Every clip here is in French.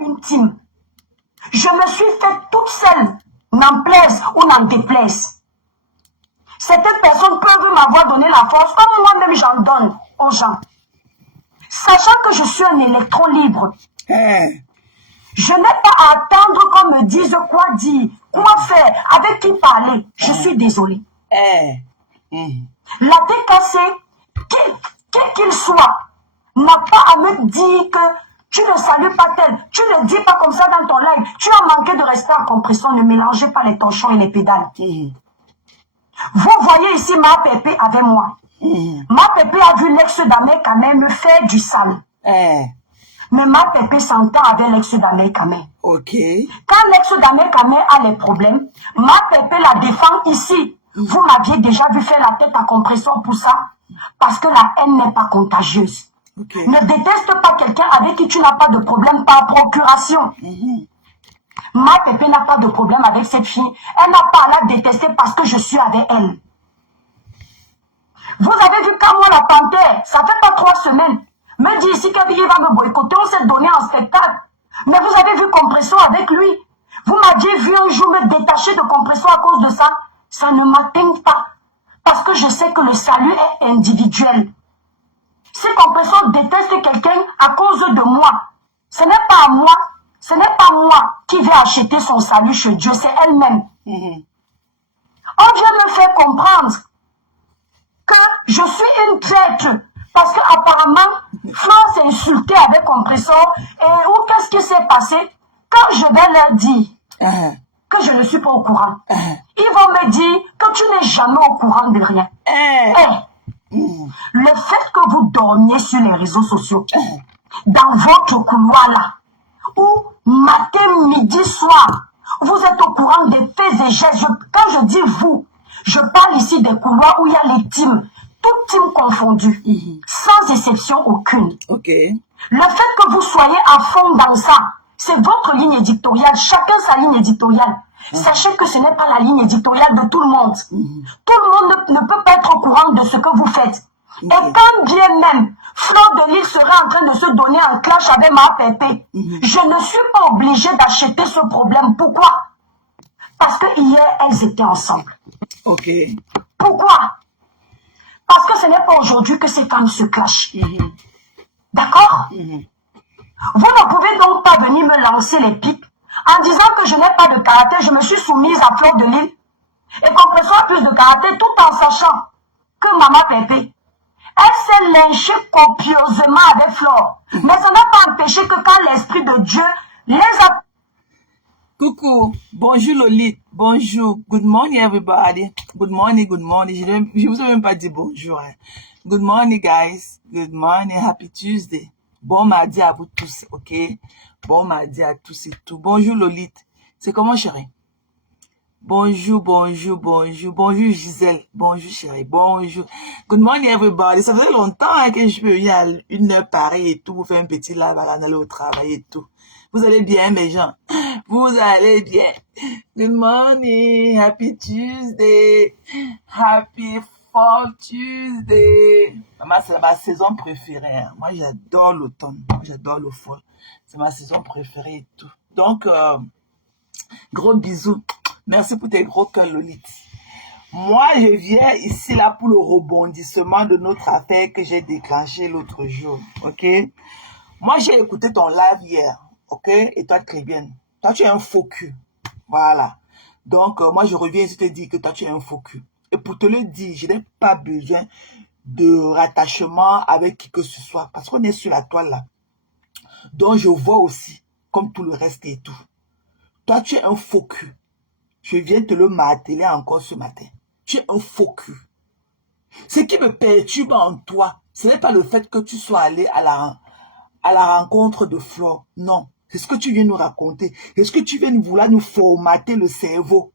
intime. Je me suis faite toute seule, n'en plaise ou n'en déplaise. Certaines personnes peuvent m'avoir donné la force, comme moi-même j'en donne aux gens. Sachant que je suis un électron libre, je n'ai pas à attendre qu'on me dise quoi dire, quoi faire, avec qui parler. Je suis désolée. La tête cassée, quel qu'il soit, n'a pas à me dire que tu ne salues pas tel, tu ne dis pas comme ça dans ton live, tu as manqué de respect en compression, ne mélangez pas les torchons et les pédales. Vous voyez ici ma pépé avec moi. Ma pépé a vu l'ex-d'Amé Kamé me faire du sale. Mais ma pépé s'entend avec l'ex-d'Amé Kamé. Quand l'ex-d'Amé Kamé a les problèmes, ma pépé la défend ici. Vous m'aviez déjà vu faire la tête à compression pour ça, parce que la haine n'est pas contagieuse. Ne déteste pas quelqu'un avec qui tu n'as pas de problème par procuration. Ma pépé n'a pas de problème avec cette fille. Elle n'a pas à la détester parce que je suis avec elle. Vous avez vu quand moi la panthère, ça fait pas 3 semaines, me dit ici qu'il va me boycotter, on s'est donné en spectacle. Mais vous avez vu compression avec lui. Vous m'aviez vu un jour me détacher de compression à cause de ça. Ça ne m'atteint pas. Parce que je sais que le salut est individuel. Si compression déteste quelqu'un à cause de moi, ce n'est pas moi. Ce n'est pas moi qui vais acheter son salut chez Dieu, c'est elle-même. On vient me faire comprendre que je suis une traître parce qu'apparemment, France est insultée avec compression. Et où qu'est-ce qui s'est passé? Quand je vais leur dire que je ne suis pas au courant, ils vont me dire que tu n'es jamais au courant de rien. Le fait que vous dormiez sur les réseaux sociaux, dans votre couloir là, où matin, midi, soir, vous êtes au courant des faits et gestes. Quand je dis vous, je parle ici des couloirs où il y a les teams, toutes teams confondues, sans exception aucune. Le fait que vous soyez à fond dans ça, c'est votre ligne éditoriale, chacun sa ligne éditoriale. Sachez que ce n'est pas la ligne éditoriale de tout le monde. Tout le monde ne peut pas être au courant de ce que vous faites. Et quand bien même Flo de Lille serait en train de se donner un clash avec ma pépé, je ne suis pas obligée d'acheter ce problème. Pourquoi? Parce que hier, elles étaient ensemble. Pourquoi? Parce que ce n'est pas aujourd'hui que ces femmes se clashent. D'accord? Vous ne pouvez donc pas venir me lancer les pics en disant que je n'ai pas de caractère. Je me suis soumise à Fleur de Lille et Compression a plus de caractère tout en sachant que Maman Pépé, elle s'est lynchée copieusement avec Flore. Mais ça n'a pas empêché que quand l'Esprit de Dieu les a... Coucou, bonjour Lolite, bonjour, good morning everybody, good morning, je vous ai même pas dit bonjour. Good morning guys, good morning, happy Tuesday, bon mardi à vous tous, ok, bon mardi à tous et tout. Bonjour Lolite, c'est comment chérie? Bonjour Gisèle, bonjour chérie, bonjour, good morning everybody. Ça faisait longtemps que je peux venir à 1h pareil et tout, vous faire un petit live avant d'aller au travail et tout. Vous allez bien, mes gens? Vous allez bien? Good morning, happy Tuesday, happy fall Tuesday. Maman, c'est ma saison préférée. Moi, j'adore l'automne, j'adore le fall. C'est ma saison préférée et tout. Donc, gros bisous. Merci pour tes gros cœurs, Lolite. Moi, je viens ici là pour le rebondissement de notre affaire que j'ai déclenché l'autre jour, ok? Moi, j'ai écouté ton live hier. Ok, et toi très bien. Toi tu es un faux cul. Voilà. Donc moi je reviens ici te dire que toi tu es un faux cul. Et pour te le dire, je n'ai pas besoin de rattachement avec qui que ce soit. Parce qu'on est sur la toile là. Donc je vois aussi, comme tout le reste et tout. Toi tu es un faux cul. Je viens te le marteler encore ce matin. Tu es un faux cul. Ce qui me perturbe en toi, ce n'est pas le fait que tu sois allé à la rencontre de Flore. Non. C'est ce que tu viens nous raconter. Est-ce que tu viens vouloir nous formater le cerveau?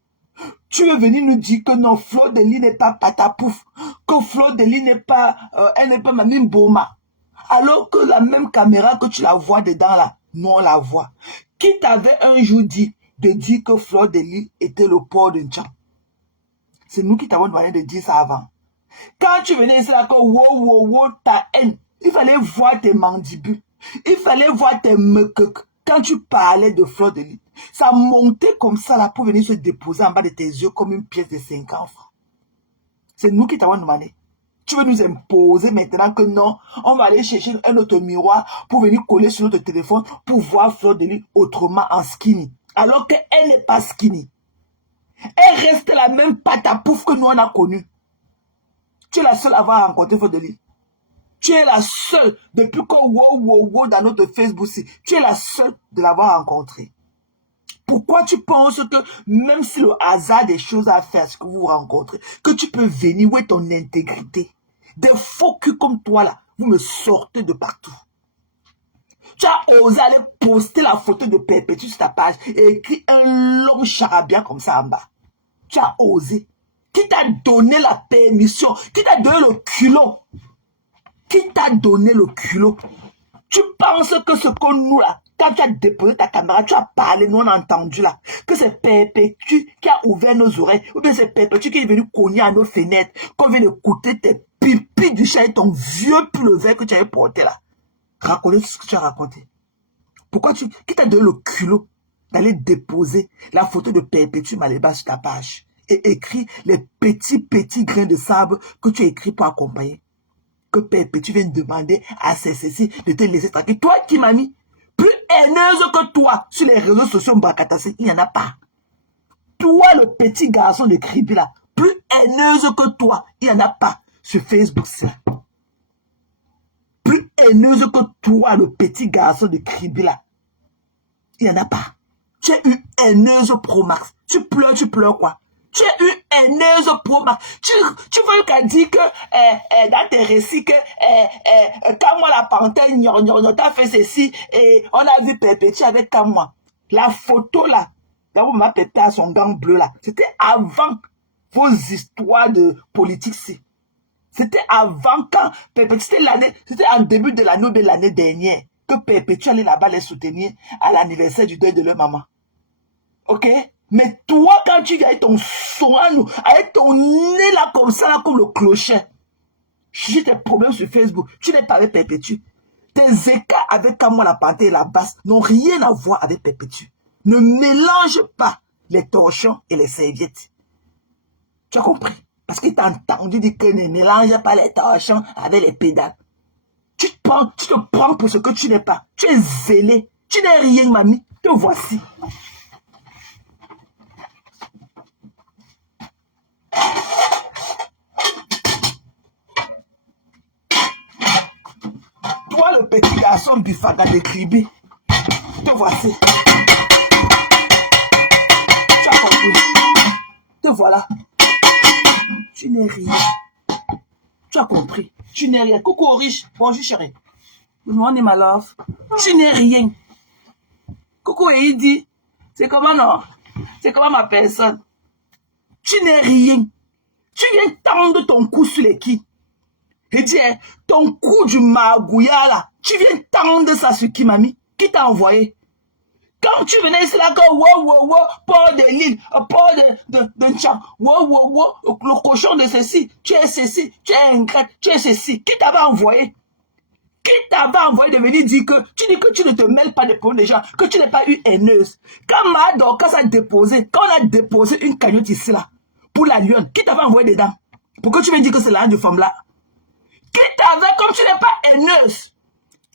Tu veux venir nous dire que non, Fleur de Lille n'est pas patapouf, que Fleur de Lille n'est pas, elle n'est pas Mamine Boma. Alors que la même caméra que tu la vois dedans là, nous on la voit. Qui t'avait un jour dit de dire que Fleur de Lille était le port de N'Tcham? C'est nous qui t'avons demandé de dire ça avant. Quand tu venais ici là, que wow, ta haine, il fallait voir tes mandibules, il fallait voir tes mequeques. Quand tu parlais de Fleur de Lys, ça montait comme ça là pour venir se déposer en bas de tes yeux comme une pièce de 50 francs. C'est nous qui t'avons demandé. Tu veux nous imposer maintenant que non, on va aller chercher un autre miroir pour venir coller sur notre téléphone pour voir Fleur de Lys autrement en skinny. Alors qu'elle n'est pas skinny. Elle reste la même pâte à pouf que nous on a connue. Tu es la seule à avoir rencontré Fleur de Lys. Tu es la seule, depuis que wow dans notre Facebook, tu es la seule de l'avoir rencontrée. Pourquoi tu penses que même si le hasard des choses à faire, ce que vous rencontrez, que tu peux venir, où est ton intégrité? Des faux culs comme toi là, vous me sortez de partout. Tu as osé aller poster la photo de Perpétue sur ta page et écrire un long charabia comme ça en bas. Tu as osé. Qui t'a donné la permission? Qui t'a donné le culot? Qui t'a donné le culot? Tu penses que ce que nous là, quand tu as déposé ta caméra, tu as parlé, nous on a entendu là, que c'est Perpétue qui a ouvert nos oreilles, ou bien c'est Perpétue qui est venu cogner à nos fenêtres, qu'on vient d'écouter tes pipis du chat et ton vieux pull vert que tu avais porté là. Raconter tout ce que tu as raconté. Pourquoi qui t'a donné le culot d'aller déposer la photo de Perpétue Maléba sur ta page et écrire les petits grains de sable que tu as écrit pour accompagner? Que Perpétue vienne demander à ceci de te laisser tranquille. Toi qui m'as mis plus haineuse que toi sur les réseaux sociaux Mbakatassé, il n'y en a pas. Toi, le petit garçon de Kribi là, plus haineuse que toi, il n'y en a pas sur Facebook. Plus haineuse que toi, le petit garçon de Kribi là, il n'y en a pas. Tu es une haineuse pro max. Tu pleures quoi? Tu es une haineuse pro max. Tu veux qu'à dire que dans tes récits que quand moi la panthère t'as fait ceci et on a vu Perpétue avec quand moi. La photo là, où ma Pépé à son gant bleu là, c'était avant vos histoires de politique ci. C'était avant quand Perpétue, c'était en début de l'année de l'année dernière que Perpétue allait là-bas les soutenir à l'anniversaire du deuil de leur maman. Ok? Mais toi, quand tu viens avec ton son à nous, avec ton nez là comme ça, là, comme le clocher, j'ai tes problèmes sur Facebook, tu n'es pas avec Perpétue. Tes écarts avec Kamwa la panthère et la basse n'ont rien à voir avec Perpétue. Ne mélange pas les torchons et les serviettes. Tu as compris? Parce qu'il t'a entendu dire que ne mélange pas les torchons avec les pédales. Tu te prends pour ce que tu n'es pas. Tu es zélé. Tu n'es rien, mamie. Te voici. Toi, le petit garçon bifaga de Kribi, te voici. Tu as compris. Te voilà. Tu n'es rien. Tu as compris. Tu n'es rien. Coucou riche. Bonjour chérie. Good morning my love. Tu n'es rien. Coucou Eidi. C'est comment non? C'est comment ma personne? Tu n'es rien. Tu viens tendre ton cou sur les qui? Et dis, ton cou du magouya là, tu viens tendre ça sur qui, mamie? Qui t'a envoyé? Quand tu venais ici là, que wow, Paul de Lille, Paul de Nchang, wow, le cochon de ceci, tu es ceci, tu es ingrate, tu es ceci. Qui t'avait envoyé? Qui t'avait envoyé de venir dire que tu dis que tu ne te mêles pas des problèmes des gens, que tu n'es pas une haineuse? Quand Madorkas a déposé, quand on a déposé une cagnotte ici là, pour la lionne, qui t'avait envoyé dedans? Pourquoi tu viens dire que c'est la de femme là? Qui t'avait, comme tu n'es pas haineuse,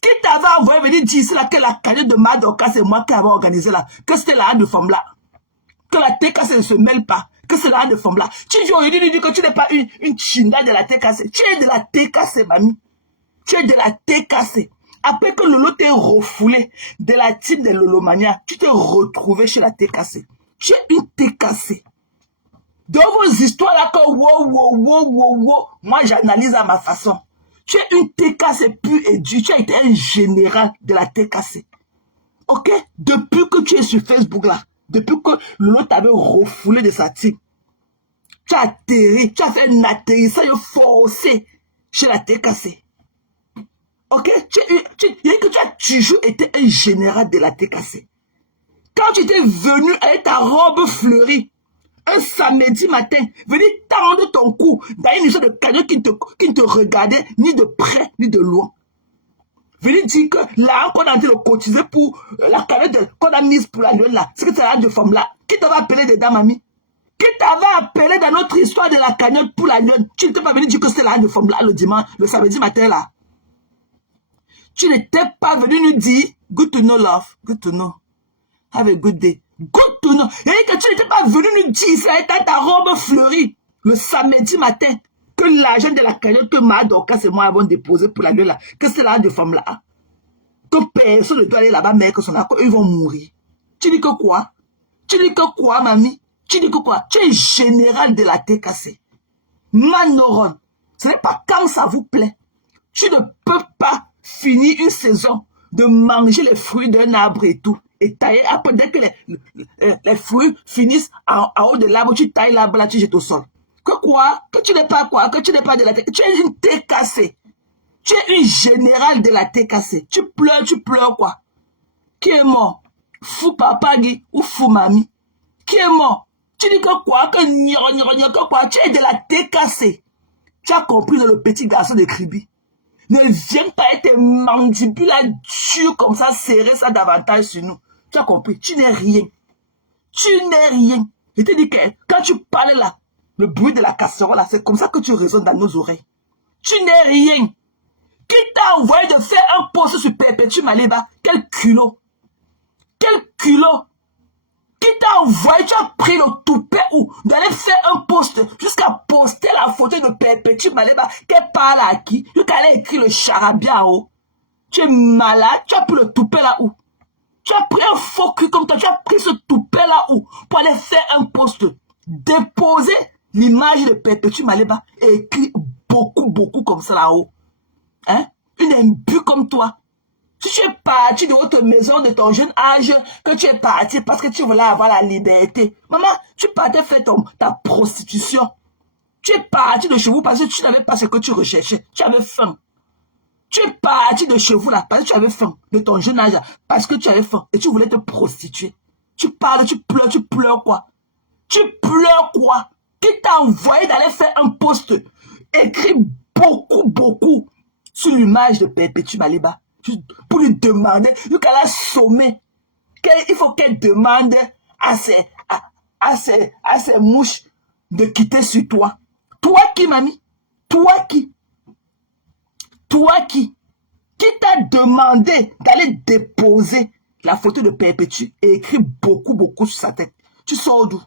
qui t'avait envoyé venir dire ici là que la cagnotte de Madorkas, c'est moi qui avais organisé là, que c'était la de femme là, que la TKC ne se mêle pas, que c'est la de femme là. Tu dis aujourd'hui que tu n'es pas une chinda de la TKC, tu es de la TKC, mamie. Tu es de la TKC. Après que Lolo t'ait refoulé de la team de Lolomania, tu t'es retrouvé chez la TKC. Tu es une TKC. Dans vos histoires là, que wow, moi j'analyse à ma façon. Tu es une TKC pure et dure. Tu as été un général de la TKC. Ok? Depuis que tu es sur Facebook là, depuis que Lolo t'avait refoulé de sa team, tu as atterri, tu as fait un atterrissage forcé chez la TKC. Ok? Tu as toujours été un général de la TKC. Quand tu étais venu avec ta robe fleurie, un samedi matin, venir tendre ton cou dans une histoire de cagnotte qui ne te regardait ni de près ni de loin. venir dire que l'argent qu'on a en train de cotiser pour la cagnotte qu'on a mise pour la lune là, c'est que c'est l'argent de femme là. Qui t'avait appelé dedans, mamie? Qui t'avait appelé dans notre histoire de la cagnotte pour la lune? Tu n'étais pas venu dire que c'était l'argent de femme là le dimanche, le samedi matin là. Tu n'étais pas venu nous dire, good to know love, good to know. Have a good day. Good to know. Et que tu n'étais pas venu nous dire, ça était ta robe fleurie le samedi matin, que l'argent de la cagnotte que ma Dorcas et moi avons déposé pour la lune là, que c'est l'argent de femme là. Que personne ne doit aller là-bas, mais que son accord, ils vont mourir. Tu dis que quoi? Tu dis que quoi, mamie? Tu dis que quoi? Tu es général de la tête cassée. Manoron. Ce n'est pas quand ça vous plaît. Tu ne peux pas finir une saison de manger les fruits d'un arbre et tout. Et tailler, après, dès que les fruits finissent en haut de l'arbre, tu tailles l'arbre là, tu jettes au sol. Que quoi? Que tu n'es pas quoi? Que tu n'es pas de la tête. Tu es une tête cassée. Tu es une générale de la tête cassée. Tu pleures quoi? Qui est mort? Fou papa Guy ou fou mamie? Qui est mort? Tu dis que quoi? Que quoi? Tu es de la tête cassée. Tu as compris le petit garçon de Kribi. Ne viens pas être mandibule dure comme ça, serrer ça davantage sur nous. Tu as compris? Tu n'es rien. Tu n'es rien. Je te dis que quand tu parles là, le bruit de la casserole là, c'est comme ça que tu résonnes dans nos oreilles. Tu n'es rien. Qui t'a envoyé de faire un post sur Perpétue Maleba? Quel culot! Quel culot! Qui t'a envoyé? Tu as pris le toupet ou d'aller faire un post jusqu'à poster la photo de Perpétue Maleba qu'elle parle à qui? Jusqu'à aller écrire le charabia en haut. Tu es malade? Tu as pris le toupet là où? Tu as pris un faux cul comme toi, tu as pris ce toupet là où? Pour aller faire un post. Déposer l'image de Perpétue Maleba et écrire beaucoup comme ça là-haut. Hein? Une imbue comme toi. Si tu es parti de votre maison de ton jeune âge, que tu es parti parce que tu voulais avoir la liberté. Maman, tu partais faire ta prostitution. Tu es parti de chez vous parce que tu n'avais pas ce que tu recherchais. Tu avais faim. Tu es parti de chez vous là parce que tu avais faim. De ton jeune âge parce que tu avais faim. Et tu voulais te prostituer. Tu parles, tu pleures quoi? Tu pleures quoi? Qui t'a envoyé d'aller faire un post? Écrit beaucoup sur l'image de Perpétue Maleba. Pour lui demander, vu qu'elle a sommé, il faut qu'elle demande à ses mouches de quitter sur toi. Toi qui, mamie? Toi qui? Toi qui? Qui t'a demandé d'aller déposer la photo de Perpétue et écrire beaucoup sur sa tête? Tu sors d'où?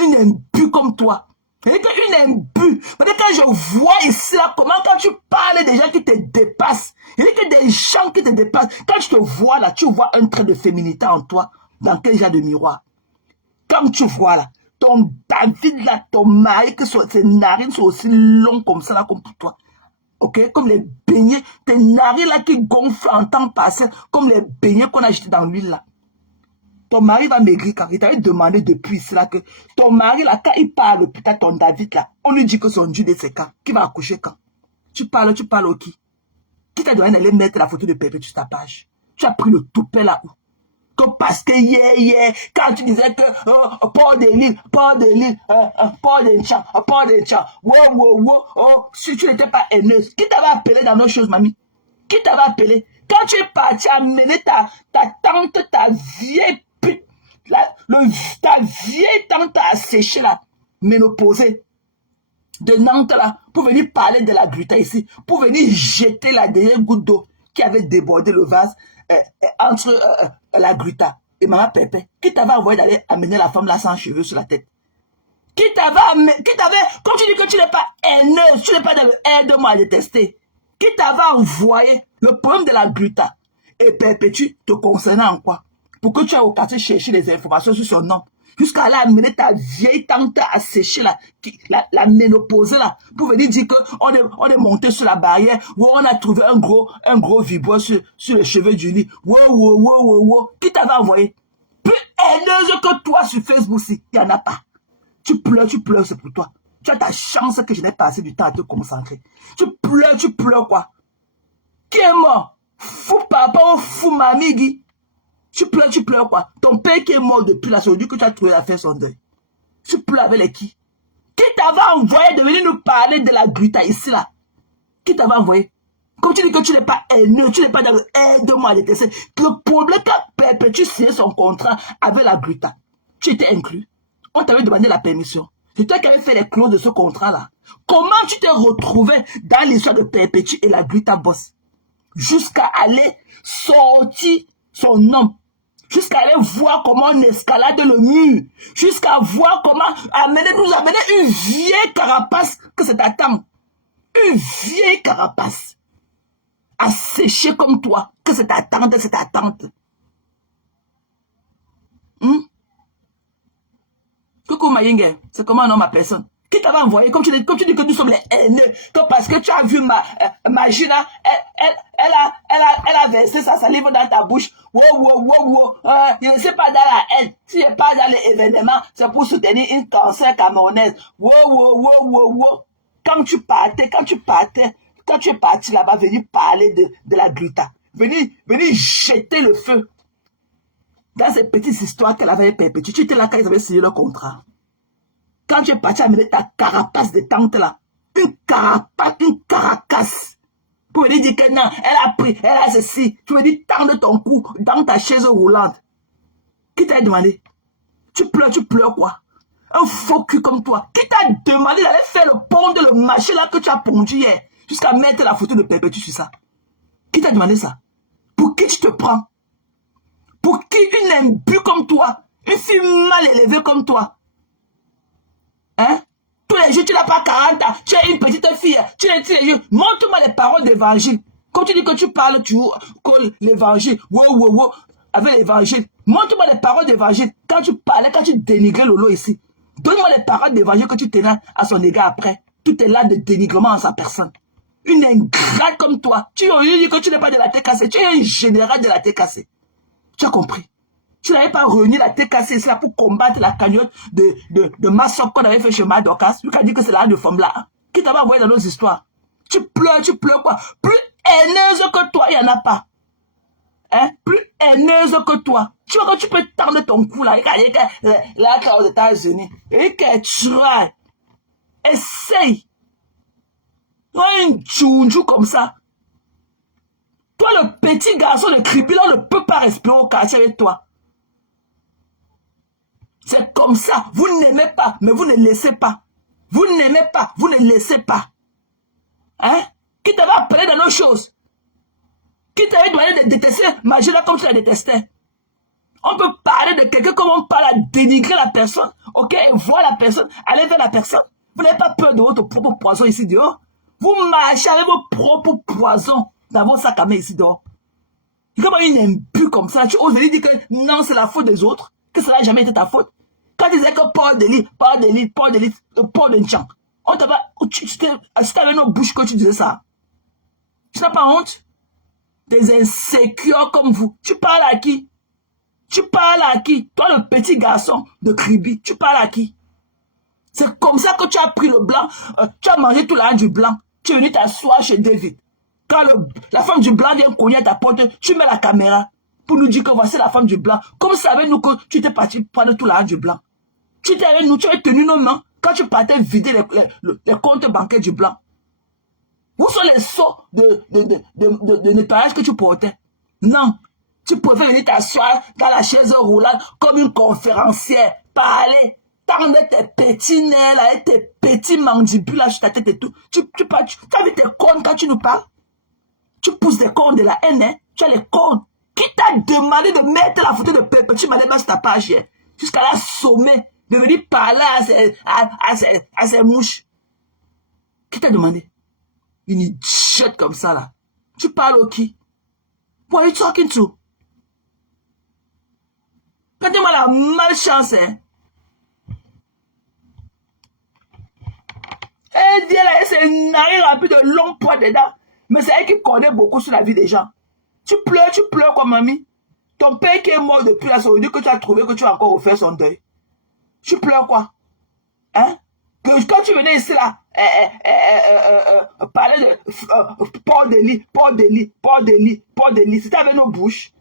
Une imbue comme toi. Une imbue. Quand je vois ici, là, comment quand tu parles des gens qui te dépassent, il y a que des gens qui te dépassent. Quand tu te vois là, tu vois un trait de féminité en toi. Dans quel genre de miroir? Comme tu vois là, ton David là, ton mari, que ses narines sont aussi longues comme ça là, comme pour toi. Ok? Comme les beignets, tes narines là qui gonflent en temps passé, comme les beignets qu'on a jetés dans l'huile là. Ton mari va maigrir quand il t'avait demandé depuis cela que ton mari là, quand il parle, putain, ton David là, on lui dit que son Dieu c'est quand? Qui va accoucher quand? Tu parles au qui? Qui t'a donné d'aller mettre la photo de Perpétue sur ta page? Tu as pris le toupet là où? Que parce que hier, quand tu disais que Port de l'île, Port de Tchad, si tu n'étais pas haineuse, qui t'avait appelé dans nos choses, mamie? Qui t'avait appelé? Quand tu es parti amener ta tante, ta vieille pute, ta vieille tante à sécher là, ménopausée, de Nantes là, pour venir parler de la gruta ici, pour venir jeter la dernière goutte d'eau qui avait débordé le vase entre la gruta et maman Pépé. Qui t'avait envoyé d'aller amener la femme là sans cheveux sur la tête? Qui t'avait, comme tu dis que tu n'es pas haineuse, tu n'es pas dans le aide-moi à détester. Qui t'avait envoyé le problème de la gruta et Perpétue te concernant en quoi? Pour que tu aies au quartier chercher les informations sur son nom. Jusqu'à aller amener ta vieille tante à sécher la ménopausée là. Pour venir dire qu'on est monté sur la barrière. Où on a trouvé un gros vibois sur les cheveux du lit. Wow. Qui t'avait envoyé? Plus haineuse que toi sur Facebook, il n'y en a pas. Tu pleures, c'est pour toi. Tu as ta chance que je n'ai pas assez du temps à te concentrer. Tu pleures quoi? Qui est mort? Fou papa ou fou mamie, Guy? Tu pleures quoi? Ton père qui est mort depuis la soirée que tu as trouvé à faire son deuil. Tu pleures avec les qui? Qui t'avait envoyé de venir nous parler de la gruta ici là? Qui t'avait envoyé? Comme tu dis que tu n'es pas haineux, tu n'es pas dans le aide-moi à détester. Le problème quand Perpétue signait son contrat avec la Gluta, tu étais inclus. On t'avait demandé la permission. C'est toi qui avais fait les clauses de ce contrat-là. Comment tu t'es retrouvé dans l'histoire de Perpétue et la Gluta Boss? Jusqu'à aller sortir son nom. Jusqu'à aller voir comment on escalade le mur. Jusqu'à voir comment nous amener une vieille carapace que c'est ta tante. Une vieille carapace. À sécher comme toi. Que c'est ta tante, c'est ta tante. Coucou Mayingue, c'est comment un homme à personne? Qui t'avait envoyé, comme tu dis que nous sommes les haineux, que parce que tu as vu ma Gina, elle a versé sa salive dans ta bouche. Wow, je ne sais pas dans la haine. Si je n'est pas dans les événements, c'est pour soutenir une cancer camerounaise. Wow. Quand tu es parti là-bas, venir parler de la Gluta. Venir jeter le feu dans ces petites histoires qu'elle avait perpétuées. Tu étais là quand ils avaient signé le contrat. Quand tu es parti amener ta carapace de tante là, une caracasse, pour venir dire que non, elle a pris, elle a ceci, tu veux dire tendre ton cou dans ta chaise roulante. Qui t'a demandé? Tu pleures quoi? Un faux cul comme toi. Qui t'a demandé d'aller faire le pont de le marché là que tu as pondu hier, jusqu'à mettre la photo de Perpétue sur ça? Qui t'a demandé ça? Pour qui tu te prends? Pour qui une imbue comme toi, une fille mal élevée comme toi? Hein? Tous les jours, tu n'as pas 40 ans, tu es une petite fille, tu es tous les jours. Montre-moi les paroles d'évangile. Quand tu dis que tu parles, tu colles l'évangile, wow, avec l'évangile. Montre-moi les paroles d'évangile. Quand tu parlais, quand tu dénigrais Lolo ici. Donne-moi les paroles d'évangile que tu tenais à son égard après. Tout est là de dénigrement en sa personne. Une ingrate comme toi. Tu dis que tu n'es pas de la tête cassée. Tu es un général de la tête cassée. Tu as compris? Tu n'avais pas réuni la tête cassée ici là pour combattre la cagnotte de massacre qu'on avait fait chez Madokas. Tu as dit que c'est la de femme là. Qui t'avait envoyé dans nos histoires? Tu pleures quoi? Plus haineuse que toi, il n'y en a pas. Hein? Plus haineuse que toi. Tu vois que tu peux tendre ton cou là. Là, aux États-Unis. Et que tu as. Essaye. Toi, une tchounjou comme ça. Toi, le petit garçon de Kripila ne peut pas respirer au quartier avec toi. C'est comme ça. Vous n'aimez pas, mais vous ne laissez pas. Vous n'aimez pas, vous ne laissez pas. Hein? Qui t'avait appelé dans nos choses? Qui t'avait demandé de détester Magina comme tu la détestais? On peut parler de quelqu'un comme on parle à dénigrer la personne. Ok? Voir la personne, aller vers la personne. Vous n'avez pas peur de votre propre poison ici dehors. Vous marchez avec vos propres poisons dans vos sacs à main ici dehors. Comment une imbue comme ça, tu oses dire que non, c'est la faute des autres, que ça n'a jamais été ta faute. Quand tu disais que Paul de Nchan, on t'avait, c'était avec nos bouches que tu disais ça. Tu n'as pas honte? Des insécures comme vous. Tu parles à qui? Tu parles à qui? Toi, le petit garçon de Kribi, tu parles à qui? C'est comme ça que tu as pris le blanc, tu as mangé tout l'argent du blanc. Tu es venu t'asseoir chez David. Quand la femme du blanc vient cogner à ta porte, tu mets la caméra pour nous dire que voici la femme du blanc. Comme savez-nous que tu t'es parti prendre tout l'argent du blanc. Tu étais avec nous, tu avais tenu nos mains quand tu partais vider les comptes bancaires du blanc. Où sont les seaux de nettoyage que tu portais? Non. Tu pouvais venir t'asseoir dans la chaise roulante comme une conférencière, parler, tendre tes petits nerfs là, et tes petits mandibules là sur ta tête et tout. Tu as vu tes cornes quand tu nous parles? Tu pousses des cornes de la haine, hein? Tu as les cornes. Qui t'a demandé de mettre la photo de Perpétue Madame sur ta page hier? Jusqu'à la sommet, de venir parler à ces mouches. Qui t'a demandé? Une idiote comme ça là. Tu parles au qui? Who are you talking to? Regardez-moi la malchance, hein? Elle dit, elle a ses narines remplies de longs poids dedans. Mais c'est elle qui connaît beaucoup sur la vie des gens. Tu pleures quoi, mamie? Ton père qui est mort depuis la soirée, que tu as trouvé que tu as encore refait son deuil. Tu pleures quoi? Hein? Que quand tu venais ici là, parler de Paul Delis, c'était avec nos bouches.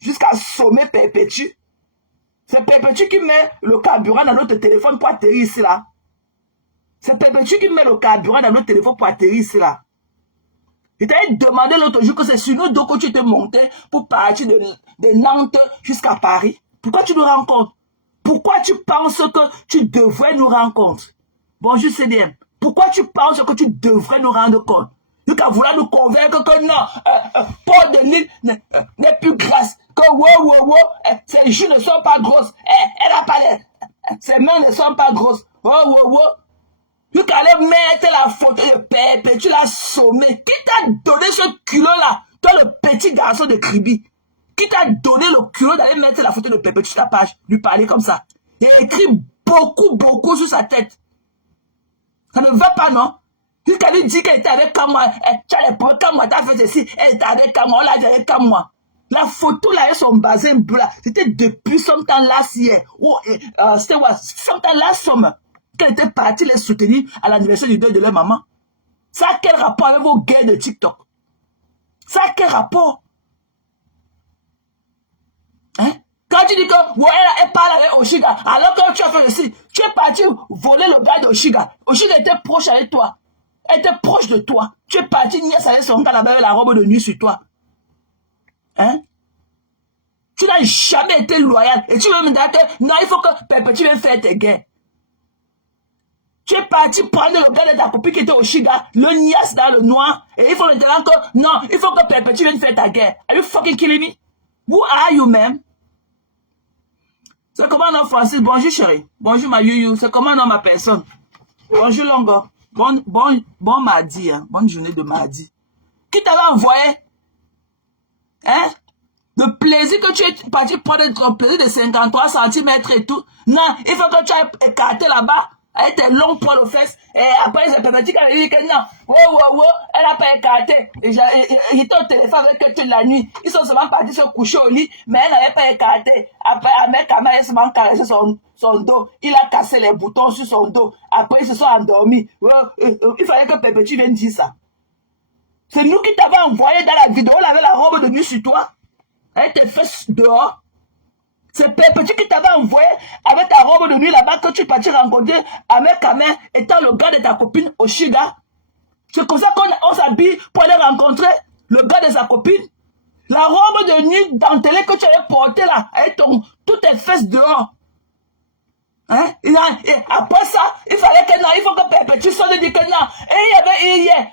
Jusqu'à sommer Perpétue. C'est Perpétue qui met le carburant dans notre téléphone pour atterrir ici là. C'est Perpétue qui met le carburant dans notre téléphone pour atterrir ici là. Je t'avais demandé l'autre jour que c'est sur nous deux que tu étais monté pour partir de Nantes jusqu'à Paris. Pourquoi tu nous rencontres? Pourquoi tu penses que tu devrais nous rencontrer? Bonjour CDM. Pourquoi tu penses que tu devrais nous rendre compte? Tu qu'à vouloir nous convaincre que non, Paul de Lille n'est plus grasse. Que ses joues ne sont pas grosses. Elle a pas ses mains ne sont pas grosses. Tu qu'allais mettre la photo de Pépé, tu l'as sommé. Qui t'a donné ce culot-là? Toi, le petit garçon de Kribi. Qui t'a donné le culot d'aller mettre la photo de Pépé sur ta page, lui parler comme ça? Il a écrit beaucoup sur sa tête. Ça ne va pas, non? Tu qu'à lui dire qu'elle était avec moi. Tu as les problèmes, quand moi, t'as fait ceci, elle était avec moi, on l'a dit avec moi. La photo là, et son bazin bleu là, c'était depuis sometime last year. C'était what? Sometime last summer. Qu'elle était partie les soutenir à l'anniversaire du deuil de leur maman. Ça a quel rapport avec vos gays de TikTok? Ça a quel rapport? Hein? Quand tu dis que elle parle avec Oshiga, alors que tu as fait ceci, tu es parti voler le gars d'Oshiga. Oshiga était proche avec toi. Elle était proche de toi. Tu es parti nier avec son gars avec la robe de nuit sur toi. Hein? Tu n'as jamais été loyal. Et tu veux me dire que non, il faut que Pépé, tu viennes faire tes gains. Tu es parti prendre le gars de ta copine qui était au Shiga, le niasse dans le noir, et il faut le dire que non, il faut que Pépé, tu viennes faire ta guerre. Are you fucking killing me? Who are you, man? C'est comment non, Francis? Bonjour, chérie. Bonjour, ma youyou. C'est comment non, ma personne? Bonjour, Longo. Bon mardi, hein. Bonne journée de mardi. Qui t'avait envoyé? Hein? Le plaisir que tu es parti prendre ton plaisir de 53 cm et tout. Non, il faut que tu ailles écarter là-bas. Avec tes longs poils aux fesses. Et après, c'est Pépé qui a dit que non. Elle n'a pas écarté. Il était au téléphone avec elle toute la nuit. Ils sont seulement partis se coucher au lit. Mais elle n'avait pas écarté. Après, avec Kamel, elle seulement caressé son dos. Il a cassé les boutons sur son dos. Après, ils se sont endormis. Il fallait que Pépé vienne dire ça. C'est nous qui t'avons envoyé dans la vidéo. Elle avait la robe de nuit sur toi. Avec tes fesses dehors. C'est Pépé qui t'avait envoyé avec ta robe de nuit là-bas que tu es parti rencontrer avec Kamel étant le gars de ta copine au Shiga. C'est comme ça qu'on s'habille pour aller rencontrer le gars de sa copine. La robe de nuit dentelée que tu avais portée là, avec toutes tes fesses dehors. Hein? Et après ça, il fallait que non, il faut que Pépé, tu sois dit que non. Et il y avait hier,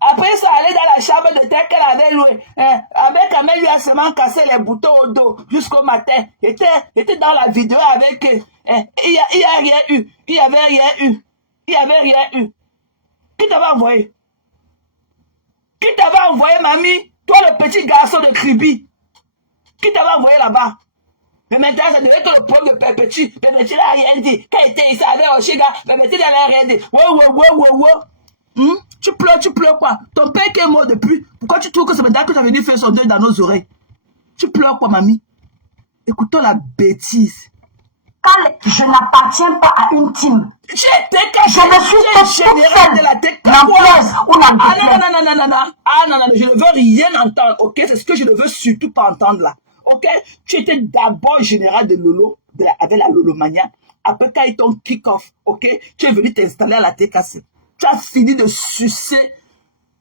après ça allait dans la chambre de terre qu'elle avait louée. Avec Kamel, lui a seulement cassé les boutons au dos jusqu'au matin. Il était dans la vidéo avec eux. Il n'y a rien eu. Il n'y avait rien eu. Il n'y avait rien eu. Qui t'avait envoyé? Qui t'avait envoyé, mamie? Toi, le petit garçon de Kribi. Qui t'avait envoyé là-bas? Mais maintenant, ça devait être le problème de Pépé. Pépé n'a rien dit. Quand il était ici avec Oshiga, Pépé n'avait rien dit. Tu pleures quoi? Ton père qui est mort depuis. Pourquoi tu trouves que c'est maintenant que tu as venu faire son deuil dans nos oreilles? Tu pleures quoi, mamie? Écoutons la bêtise. Je n'appartiens pas à une team. Je ne suis pas général de la tech. Non, je ne veux rien entendre, ok? C'est ce que je ne veux surtout pas entendre là. Ok, tu étais d'abord général de Lolo, avec la Lolomania. Après, quand ils t'ont kick-off, ok, tu es venu t'installer à la TKC. Tu as fini de sucer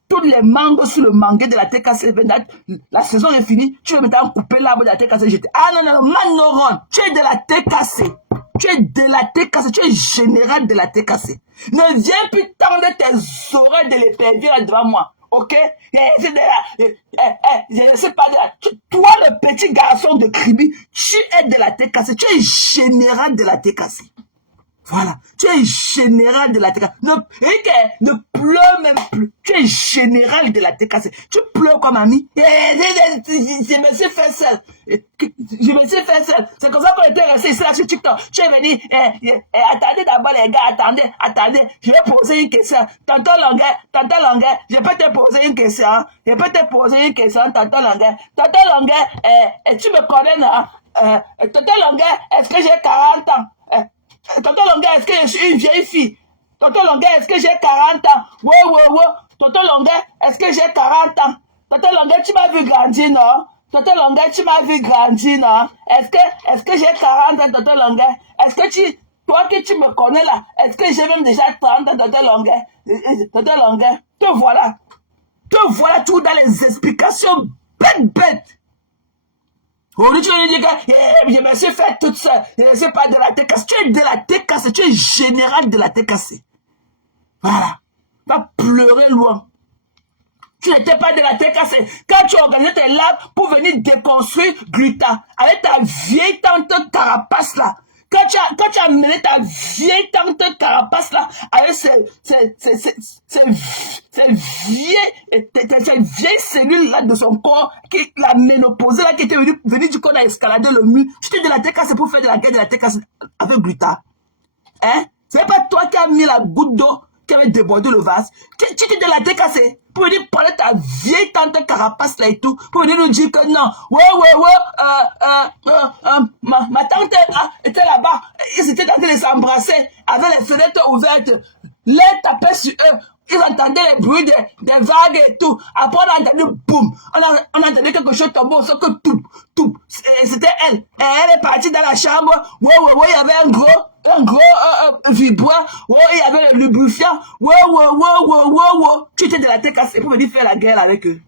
toutes les mangues sur le manguet de la TKC. La saison est finie, tu veux maintenant couper l'arbre de la TKC. Non, Manoron, tu es de la TKC. Tu es de la TKC, tu es général de la TKC. Ne viens plus tendre tes oreilles de l'épervier là devant moi. Ok? Je sais pas. Toi, le petit garçon de Kribi, tu es de la TKC. Tu es général de la TKC. Voilà. Tu es général de la TKC. Ne pleure même plus. Tu es général de la TKC. Tu pleures comme ami. Je me suis fait seul. C'est comme ça qu'on était resté ici là sur TikTok. Tu es venu. Attendez d'abord les gars. Attendez. Je vais poser une question. Tonton Longuet, je peux te poser une question. Tonton Longuet, tu me connais, non? Tonton Longuet, est-ce que j'ai 40 ans? Tonton Longuet, est-ce que je suis une vieille fille? Tonton Longuet, est-ce que j'ai 40 ans? Tonton Longuet, est-ce que j'ai 40 ans? Tonton Longuet, tu m'as vu grandir, non? Tonton Longuet, tu m'as vu grandir, non? Est-ce que j'ai 40 ans, Tonton Longuet? Est-ce que toi que tu me connais là, est-ce que j'ai même déjà 30 ans, Tonton Longuet? Tonton Longuet, te voilà. Te voilà tout dans les explications bêtes. Aujourd'hui, tu vas dire que je me suis fait toute seule. Je ne suis pas de la TKC. Tu es de la TKC. Tu es général de la TKC. Voilà. Va pleurer loin. Tu n'étais pas de la TKC. Quand tu organisais tes labs pour venir déconstruire Grita avec ta vieille tante carapace là. Quand tu as amené ta vieille tante carapace là avec ces vieilles cellules là de son corps, la ménopausée là qui était venue du corps à escalader le mur. Tu étais de la TKC pour faire de la guerre de la TKC avec Grita. Hein? C'est pas toi qui as mis la goutte d'eau qui avait débordé le vase. Tu étais de la TKC pour venir parler de ta vieille tante carapace là et tout, pour venir nous dire que non, ma tante était là-bas, ils étaient en train de s'embrasser avec les fenêtres ouvertes, l'air tapait sur eux, ils entendaient les bruits des vagues et tout, après on a entendu boum, on a entendu quelque chose tomber, sauf que tout, c'était elle, et elle est partie dans la chambre, il y avait un gros vibrant, il y avait le lubrifiant, tu étais de la TKC pour venir faire la guerre avec eux,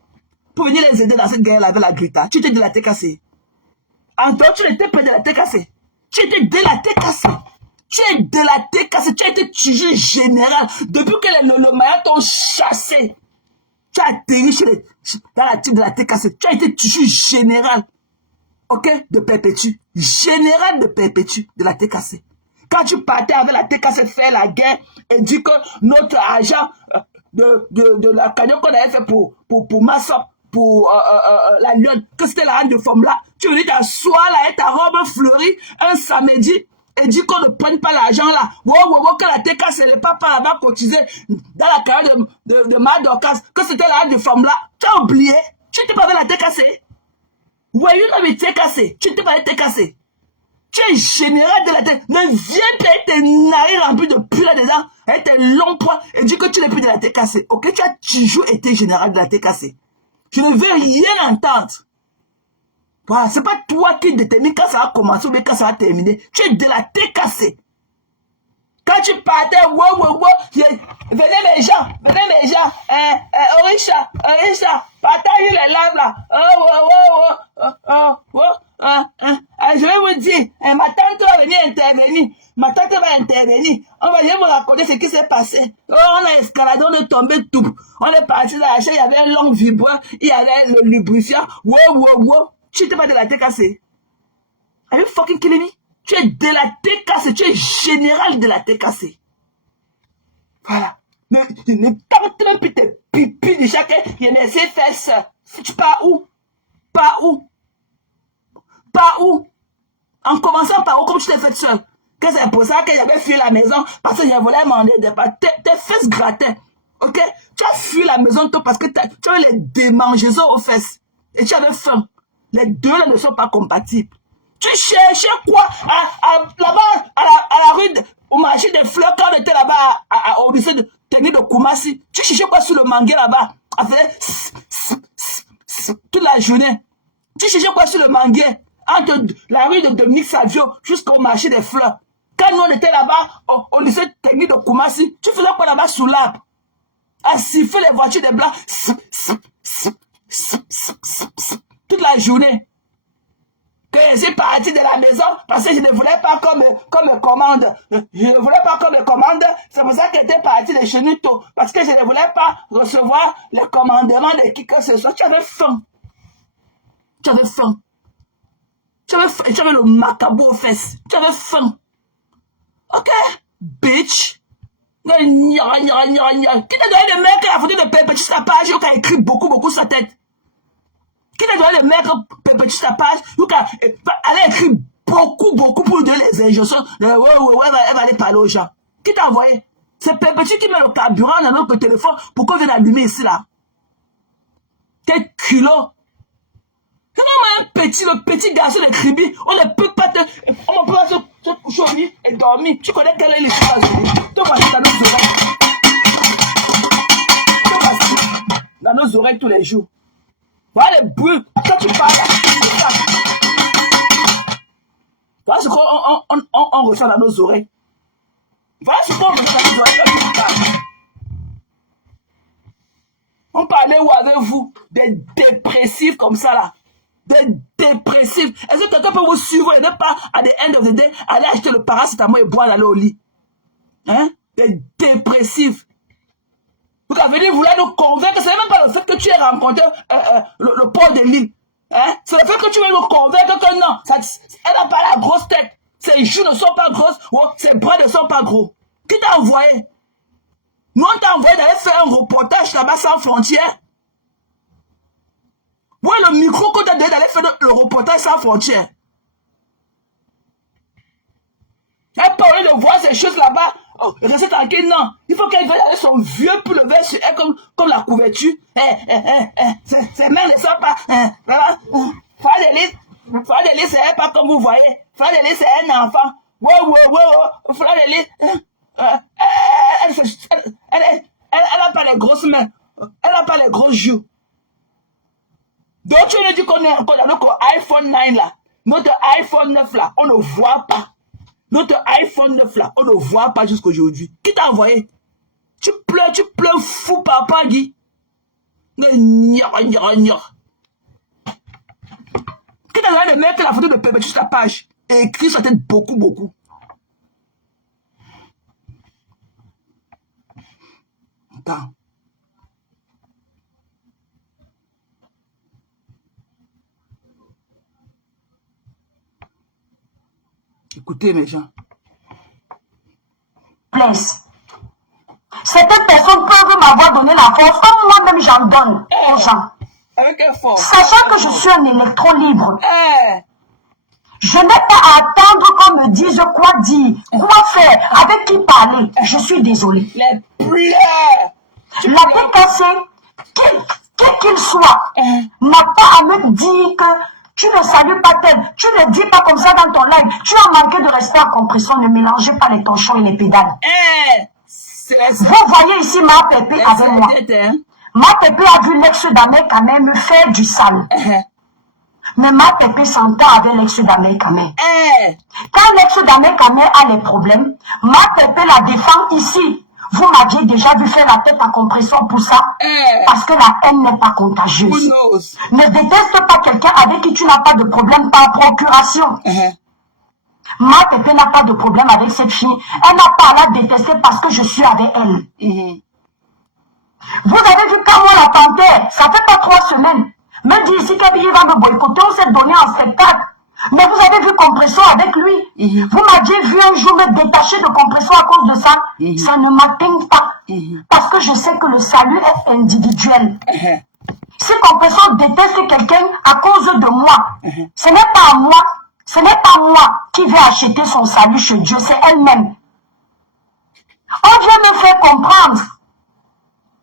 pour venir les aider dans cette guerre avec la Grita, tu étais de la TKC. Encore, tu n'étais pas de la TKC, tu étais de la TKC. Tu es de la TKC, tu as été tué général. Depuis que les Mayas t'ont chassé, tu as atterri dans la type de la TKC. Tu as été tué général. Ok? De Perpétue. Général de Perpétue, de la TKC. Quand tu partais avec la TKC faire la guerre et dis que notre agent de la cagnon qu'on avait fait pour Masson, pour la Lyon, que c'était la reine de femme là, tu venais t'asseoir là avec ta robe fleurie un samedi. Et dit qu'on ne prenne pas l'argent là. Que la TKC n'est pas là-bas cotisé dans la carrière de Madorcas, que c'était la de femme là. Tu as oublié? Tu n'étais pas avec la TKC? Ouais, you n'avais TKC. Tu n'étais pas avec TKC. Tu es général de la TKC. Ne viens pas avec tes narines remplies de pus là-dedans, avec tes longs poings, et dis que tu n'es plus de la TKC. Ok, tu as toujours été général de la TKC. Je ne veux rien entendre. Voilà, c'est pas toi qui détermine quand ça va commencer ou bien quand ça va terminer. Tu es de la TKC. Quand tu partais, venez les gens, Orisha, partagez les laves là. Je vais vous dire, ma tante va venir intervenir. On va venir vous raconter ce qui s'est passé. On a escaladé, on est tombé tout. On est parti dans la chaîne, il y avait un long vibrant, il y avait le lubrifiant. Tu n'étais pas de la TKC. Are you fucking kidding me? Tu es de la TKC. Tu es général de la TKC. Voilà. Ne tente même plus tes pipis de chacun. Il y a essayé de faire ça. Tu pars où? En commençant par où? Comme tu t'es fait seul. Que c'est pour ça que j'avais fui la maison. Parce que je voulais demander des pâtes. Tes fesses grattaient. Ok? Tu as fui la maison parce que tu avais les démangeaisons aux fesses. Et tu avais faim. Les deux là ne sont pas compatibles. Tu cherchais quoi là-bas à la rue, au marché des fleurs, quand on était là-bas au lycée de technique de Koumassi. Tu cherchais quoi sur le mangué là-bas à faire toute la journée. Tu cherchais quoi sur le mangué entre la rue de Dominique Savio jusqu'au marché des fleurs. Quand nous on était là-bas au lycée de technique de Koumassi, tu faisais quoi là-bas sous l'arbre à siffler les voitures des blancs toute la journée. Que je suis parti de la maison parce que je ne voulais pas qu'on me commande. Je ne voulais pas qu'on me commande. C'est pour ça que j'étais parti de chez nous tôt. Parce que je ne voulais pas recevoir les commandements de qui que ce soit. Tu avais faim. Tu avais le macabou aux fesses. Tu avais faim. Ok? Bitch. Qui t'a donné le mec qui a photo de Perpétue sur sa page ou qui a écrit beaucoup sur sa tête? Qui t'a donné le mec Perpétue sur sa page ou qui a écrit beaucoup pour donner les injonctions? Elle va aller parler aux gens. Qui t'a envoyé? C'est Perpétue qui met le carburant dans notre téléphone pour qu'on vienne allumer ici là. Quel culot! Le petit garçon de Kribi, on ne peut pas se coucher au lit et dormir. Tu connais quelle est l'histoire? Te voici dans nos oreilles. Te voici dans nos oreilles tous les jours. Voilà les bruits. Quand tu parles, c'est ça. Voilà ce qu'on reçoit dans nos oreilles. Voilà ce qu'on reçoit dans nos oreilles. On parle aller où avec vous? Des dépressifs comme ça là. Des dépressifs. Est-ce que quelqu'un peut vous suivre et ne pas, à the end of the day, aller acheter le paracétamol et boire, aller au lit? Hein? Des dépressifs. Vous avez dit, vous voulez nous convaincre, c'est même pas le fait que tu aies rencontré le port de l'île. Hein? C'est le fait que tu veux nous convaincre que non, elle n'a pas la grosse tête. Ses joues ne sont pas grosses, ou ses bras ne sont pas gros. Qui t'a envoyé? Nous, on t'a envoyé d'aller faire un reportage là-bas sans frontières. Ouais, le micro qu'on t'a donné d'aller faire le reportage sans frontières. Elle peut aller de voir ces choses là-bas. Oh, rester tranquille, non. Il faut qu'elle vienne avec son vieux pull le vert sur elle comme la couverture. Ses mains ne sont pas. Fadeli, c'est pas comme vous voyez. Fadeli, c'est un enfant. Fadeli, elle n'a pas les grosses mains. Elle n'a pas les grosses joues. Donc tu nous dis qu'on a notre iPhone 9 là. Notre iPhone 9 là, on ne voit pas. Notre iPhone 9 là, on ne voit pas jusqu'aujourd'hui. Qui t'a envoyé? Tu pleures fou papa Guy. Qui t'a envoyé de mettre la photo de Pépé sur ta page et écrit sur la tête beaucoup. Attends. Écoutez mes gens. Place. Certaines personnes peuvent m'avoir donné la force, comme moi-même j'en donne aux gens. Avec quelle force? Sachant que je suis un électron libre. Je n'ai pas à attendre qu'on me dise quoi dire, quoi faire, avec qui parler. Je suis désolée. Les pleurs. La tête cassée, quel qu'il soit, n'a pas à me dire que tu ne salues pas tel, tu ne dis pas comme ça dans ton live, tu as manqué de respect à compression, ne mélangez pas les torchons et les pédales. Vous voyez ici ma pépé avec moi. Ma pépé a vu l'ex d'Amé quand même faire du sale. Mais ma pépé s'entend avec l'ex d'Amé quand même. Quand l'ex d'Amé quand même a les problèmes, ma pépé la défend ici. Vous m'aviez déjà vu faire la tête à compression pour ça. Parce que la haine n'est pas contagieuse. Ne déteste pas quelqu'un avec qui tu n'as pas de problème par procuration. Ma pépé n'a pas de problème avec cette fille. Elle n'a pas à la détester parce que je suis avec elle. Vous avez vu quand moi la panthère, ça fait pas 3 semaines. Même dit ici qu'Abili va me boycotter, on s'est donné en spectacle. Mais vous avez vu Compression avec lui. Vous m'aviez vu un jour me détacher de Compression à cause de ça. Ça ne m'atteint pas. Parce que je sais que le salut est individuel. Si Compression déteste quelqu'un à cause de moi, ce n'est pas à moi. Ce n'est pas moi qui vais acheter son salut chez Dieu, c'est elle-même. On vient me faire comprendre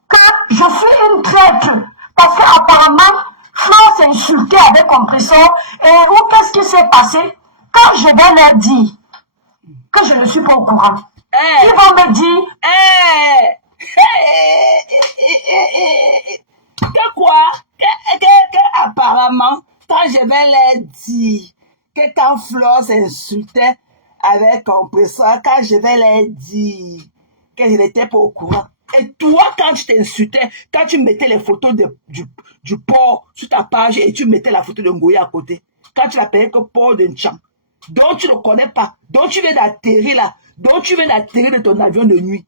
que je suis une traître. Parce qu'apparemment, Flo s'est insulté avec Compression. Et où qu'est-ce qui s'est passé? Quand je vais leur dire que je ne suis pas au courant, ils vont me dire que quoi? Que apparemment, quand je vais leur dire que quand Flo s'insultait avec Compression, quand je vais leur dire que je n'étais pas au courant. Et toi, quand tu t'insultais, quand tu mettais les photos du porc sur ta page et tu mettais la photo de Ngoya à côté, quand tu l'appelais que porc de Nchang, dont tu ne connais pas, dont tu viens d'atterrir là, dont tu viens d'atterrir de ton avion de nuit,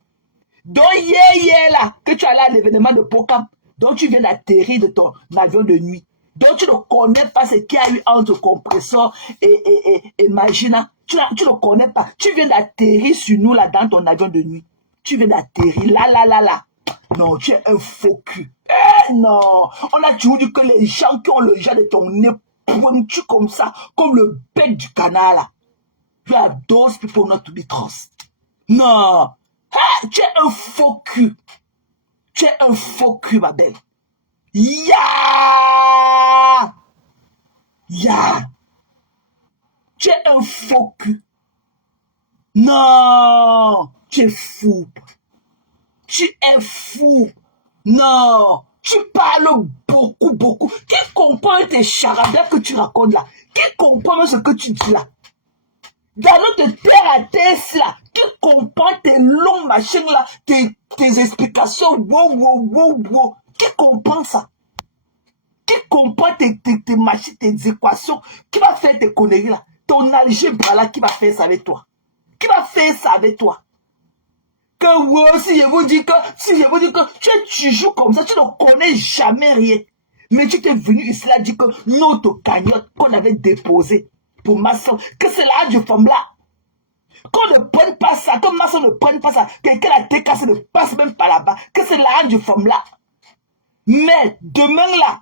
dont hier là, que tu allais à l'événement de Pokap, dont tu viens d'atterrir de ton avion de nuit, dont tu ne connais pas ce qu'il y a eu entre Compressor et Magina, tu ne connais pas, tu viens d'atterrir sur nous là dans ton avion de nuit. Tu viens d'atterrir, là. Non, tu es un faux cul. Non, on a toujours dit que les gens qui ont le genre de ton nez pointu comme ça, comme le bec du canard, là. You are those people not to be trusted. Non. Tu es un faux cul. Tu es un faux cul, ma belle. Ya. Tu es un faux cul. Non. Tu es fou. Tu es fou. Non. Tu parles beaucoup. Qui comprend tes charabia que tu racontes là? Qui comprend ce que tu dis là? Dans notre terre à terre là, qui comprend tes longs machines là, tes explications, wow. Qui comprend ça? Qui comprend tes machines, tes équations? Qui va faire tes conneries là? Ton algèbre là, qui va faire ça avec toi? Qui va faire ça avec toi? Que ouais, si je vous dis que tu joues comme ça, tu ne connais jamais rien. Mais tu t'es venu ici là dire que notre cagnotte qu'on avait déposée pour ma soeur, que c'est la de femme là. Qu'on ne prenne pas ça, que ma soeur ne prenne pas ça, que la TKC ne passe même pas là-bas, que c'est la de femme là. Mais demain là,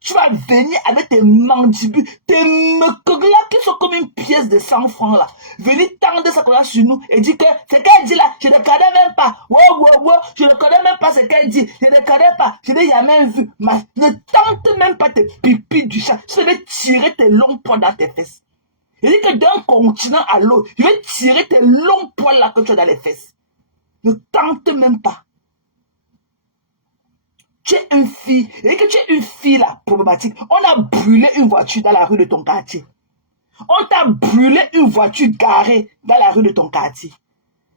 tu vas venir avec tes mandibules, tes mecs là qui sont comme une pièce de 100 francs là. Venir tendre ça comme ça sur nous et dire que ce qu'elle dit là, je ne connais même pas. Je ne connais même pas ce qu'elle dit. Je ne connais pas, je n'ai jamais vu. Mais ne tente même pas tes pipis du chat. Je vais tirer tes longs poils dans tes fesses. Je dis que d'un continent à l'autre, je vais tirer tes longs poils là que tu as dans les fesses. Ne tente même pas. Tu es une fille, et que tu es une fille là, problématique. On a brûlé une voiture dans la rue de ton quartier. On t'a brûlé une voiture garée dans la rue de ton quartier.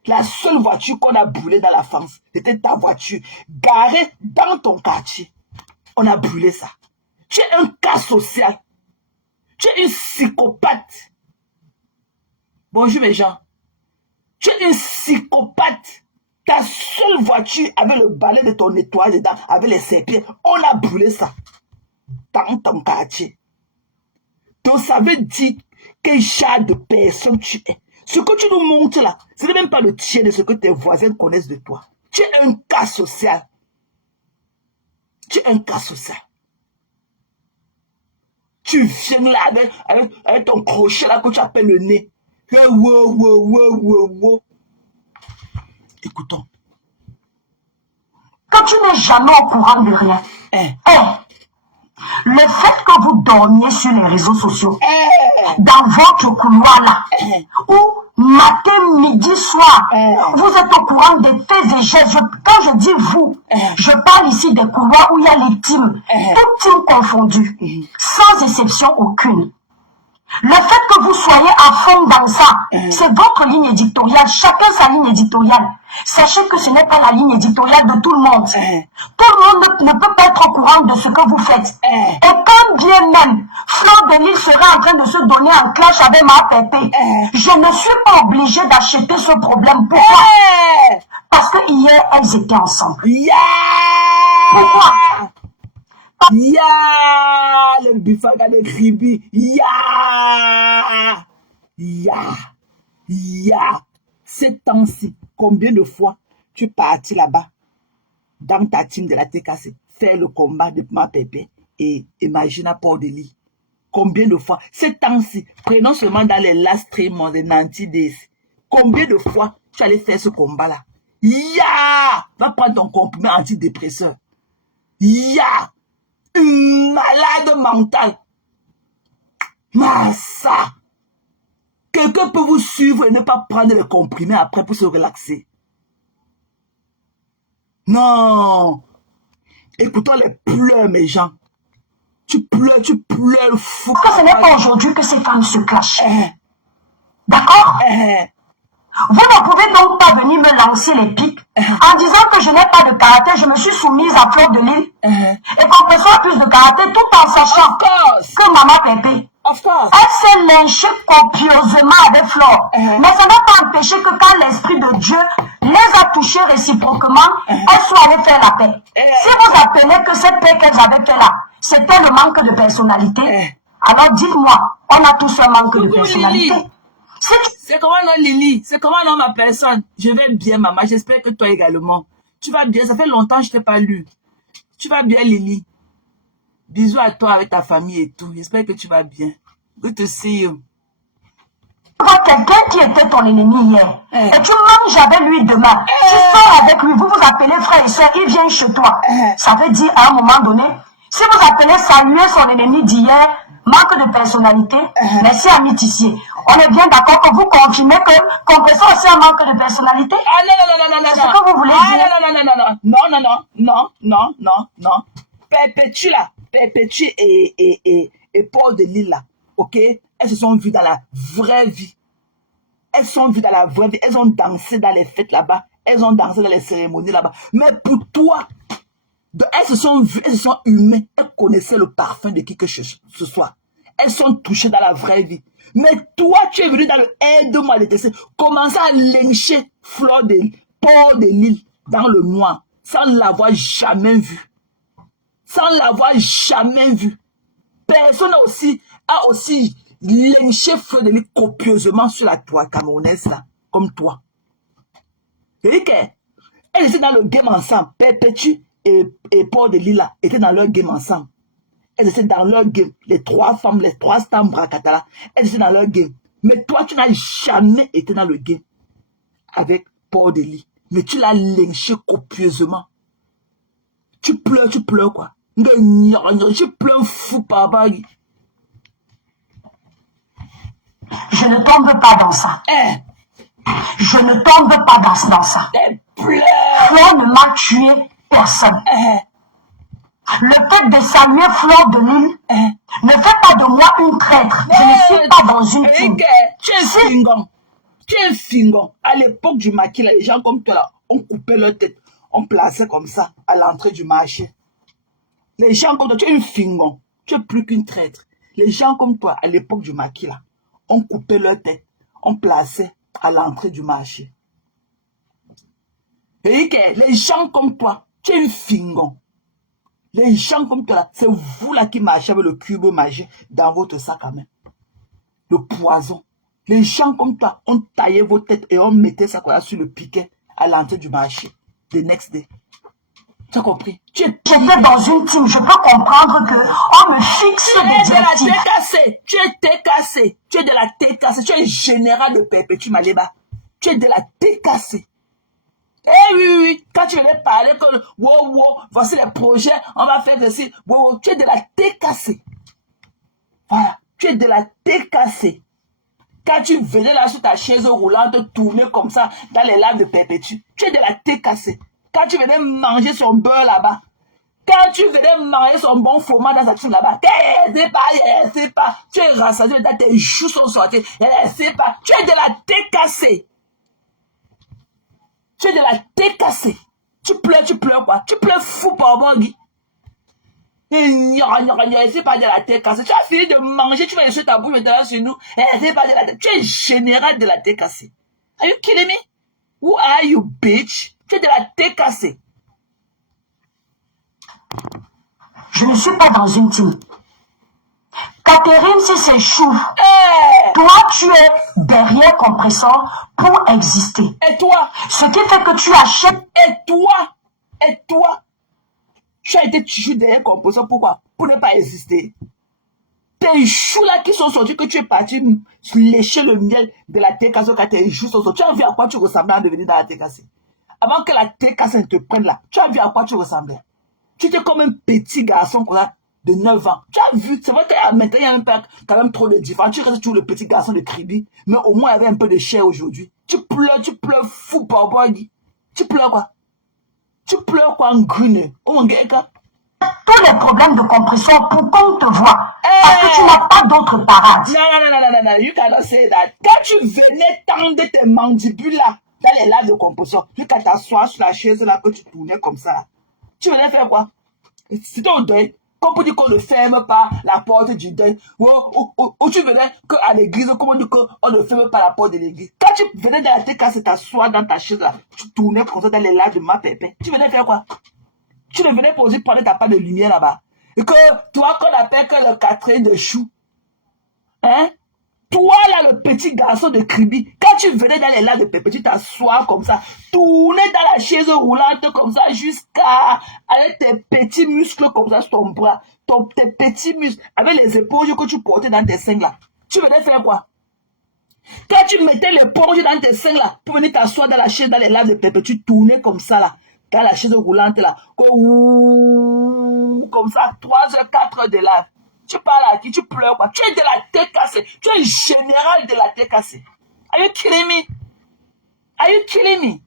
La seule voiture qu'on a brûlée dans la France, c'était ta voiture, garée dans ton quartier. On a brûlé ça. Tu es un cas social. Tu es une psychopathe. Bonjour mes gens. Tu es une psychopathe. Ta seule voiture avec le balai de ton nettoyage dedans, avec les serpillers, on a brûlé ça dans ton quartier. Donc ça veut dire quel genre de personne tu es. Ce que tu nous montres là, ce n'est même pas le tien de ce que tes voisins connaissent de toi. Tu es un cas social. Tu es un cas social. Tu viens là avec ton crochet là que tu appelles le nez. Écoutons. Que tu n'es jamais au courant de rien. Le fait que vous dormiez sur les réseaux sociaux, dans votre couloir là, où matin, midi, soir, vous êtes au courant des faits et gestes. Quand je dis vous, je parle ici des couloirs où il y a les teams, toutes teams confondues, sans exception aucune. Le fait que vous soyez à fond dans ça, c'est votre ligne éditoriale, chacun sa ligne éditoriale. Sachez que ce n'est pas la ligne éditoriale de tout le monde. Tout le monde ne peut pas être au courant de ce que vous faites. Et quand bien même Fleur de Lille serait en train de se donner en clash avec ma pépé, je ne suis pas obligée d'acheter ce problème. Pourquoi? Parce que hier, elles étaient ensemble. Pourquoi? Le bifaga de Kribi. Ces temps-ci, combien de fois tu partis là-bas dans ta team de la TKC faire le combat de ma pépé et imagine à Port de Lille. Combien de fois? Ces temps-ci, prenons seulement dans les last 3 months, les 90 days. Combien de fois tu allais faire ce combat-là? Va prendre ton comprimé antidépresseur. Une malade mentale. Massa. Quelqu'un peut vous suivre et ne pas prendre le comprimé après pour se relaxer. Non. Écoutons les pleurs, mes gens. Tu pleures fou. Parce que ce n'est pas aujourd'hui que ces femmes se clashent. D'accord? Vous ne pouvez donc pas venir me lancer les pics en disant que je n'ai pas de caractère, je me suis soumise à Fleur de Lille et qu'on reçoit plus de caractère tout en sachant que Maman Pépé, elle s'est lynchée copieusement avec Fleur. Mais ça n'a pas empêché que quand l'Esprit de Dieu les a touchés réciproquement, elles soient allées faire la paix. Si vous appelez que cette paix qu'elles avaient fait là, c'était le manque de personnalité, alors dites-moi, on a tous un manque de personnalité. C'est comment non Lily? C'est comment non ma personne? Je vais bien maman, j'espère que toi également. Tu vas bien, ça fait longtemps que je t'ai pas lu. Tu vas bien Lily? Bisous à toi avec ta famille et tout. J'espère que tu vas bien. Good to see you. Quelqu'un qui était ton ennemi hier, et tu manges avec lui demain, tu sors avec lui, vous vous appelez frère et soeur, il vient chez toi. Ça veut dire à un moment donné, si vous appelez saluer son ennemi d'hier, manque de personnalité, merci ami Tissier. On est bien d'accord que vous confirmez que Compresseur aussi un manque de personnalité? Non. C'est ce que vous voulez dire? Non. Perpétue et Paul de Lille là, ok? Elles se sont vues dans la vraie vie. Elles ont dansé dans les fêtes là-bas. Elles ont dansé dans les cérémonies là-bas. Mais pour toi, Donc, elles se sont vues, elles se sont humaines, elles connaissaient le parfum de qui que ce soit. Elles sont touchées dans la vraie vie. Mais toi, tu es venu dans le aide-moi de décès, commencer à lyncher Fleur de Port de Lille dans le noir, sans l'avoir jamais vue. Sans l'avoir jamais vue. Personne a aussi lynché Fleur de Lille copieusement sur la toile camerounaise, là, comme toi. Et elles étaient dans le game ensemble. Perpétue et Port de Lille là, étaient dans leur game ensemble. Elles étaient dans leur game. Les trois femmes, les trois stars Bracatala, elles étaient dans leur game. Mais toi, tu n'as jamais été dans le game avec Port de Lille. Mais tu l'as lynché copieusement. Tu pleures quoi. Tu pleures fou, papa. Je ne tombe pas dans ça. Je ne tombe pas dans ça. Fleur ne m'a tué personne. Le fait de saluer Fleur de Lille ne fait pas de moi une traître. Je ne suis pas dans une team. Tu es fingon. Tu es fingon. À l'époque du maquis, les gens comme toi, là, on coupait leur tête. On plaçait comme ça à l'entrée du marché. Les gens comme toi, tu es une fingon. Tu es plus qu'une traître. Les gens comme toi, à l'époque du maquis, là, on coupait leur tête. On plaçait à l'entrée du marché. Et les gens comme toi, tu es une fingon. Les gens comme toi, là, c'est vous là qui marchez avec le cube magique dans votre sac à main. Le poison. Les gens comme toi, on taillait vos têtes et on mettait ça quoi, sur le piquet à l'entrée du marché. The next day. Tu as compris? J'étais dans une team, je peux comprendre qu'on me fixe des objectifs. Tu es TKC. Tu es de la TKC. Tu es général de Perpétue Maleba. Tu es de la TKC. Eh oui, quand tu venais parler comme wow, voici les projets, on va faire ceci. Wow, tu es de la TKC. Voilà, tu es de la TKC. Quand tu venais là sur ta chaise roulante, tourner comme ça dans les laves de Perpétue, tu es de la TKC. Quand tu venais manger son beurre là-bas, quand tu venais manger son bon fromage dans sa tune là-bas, c'est pas, tu es rassasié, tes joues sont sorties, c'est pas, tu es de la TKC. Tu es de la TKC. Tu pleures quoi? Tu pleures fou par Bogui. C'est pas de la TKC. Tu as fini de manger, tu vas laisser ta bouche maintenant sur nous. C'est pas de la TKC. Tu es général de la TKC. Are you kidding me? Who are you, bitch? Tu es de la TKC. Je ne suis pas dans une team. Catherine, si c'est chou. Toi, tu es derrière compresseur pour exister. Et toi? Ce qui fait que tu achètes. Et toi? Tu as été chou derrière compresseur, pourquoi? Pour ne pas exister. Tes choux là qui sont sortis, que tu es parti lécher le miel de la TKC quand tes choux sont sortis. Tu as vu à quoi tu ressemblais en devenir dans la TKC? Avant que la TKC te prenne là, tu as vu à quoi tu ressemblais? Tu étais comme un petit garçon comme ça, de 9 ans. Tu as vu, c'est vrai que maintenant il y a quand même trop de différence. Tu restes toujours le petit garçon de Kribi, mais au moins il y avait un peu de chair aujourd'hui. Tu pleures fou par Bogui. Tu pleures quoi? Tu pleures quoi en grune? Oh mon gars, tous les problèmes de compression pour qu'on te voit. Parce que tu n'as pas d'autre parade. Non, you cannot say that. Quand tu venais tendre tes mandibules là, dans les laves de compression, jusqu'à t'asseoir sur la chaise là, que tu tournais comme ça là, tu venais faire quoi? C'était au deuil. Comme pour dire qu'on ne ferme pas la porte du deuil. Ou tu venais qu'à l'église, comme on dit qu'on ne ferme pas la porte de l'église. Quand tu venais dans la TKC, t'asseoir dans ta chaise là, tu tournais comme ça dans les laves de ma pépé. Tu venais faire quoi? Tu ne venais pas aussi prendre ta part de lumière là-bas. Et que toi qu'on appelle que le Catherine de chou. Hein? Toi là, le petit garçon de Kribi, quand tu venais dans les laves de pépé, tu t'assois comme ça, tourner dans la chaise roulante comme ça, jusqu'à avec tes petits muscles comme ça sur ton bras, tes petits muscles, avec les éponges que tu portais dans tes seins là. Tu venais faire quoi? Quand tu mettais l'éponge dans tes seins là, pour venir t'asseoir dans la chaise, dans les laves de pépé, tu tournais comme ça là, dans la chaise roulante là, comme ça, 3 heures, 4 heures de lave. Tu parles à qui? Tu pleures quoi? Tu es de la TKC. Tu es général de la TKC. Are you kidding me? Are you kidding me?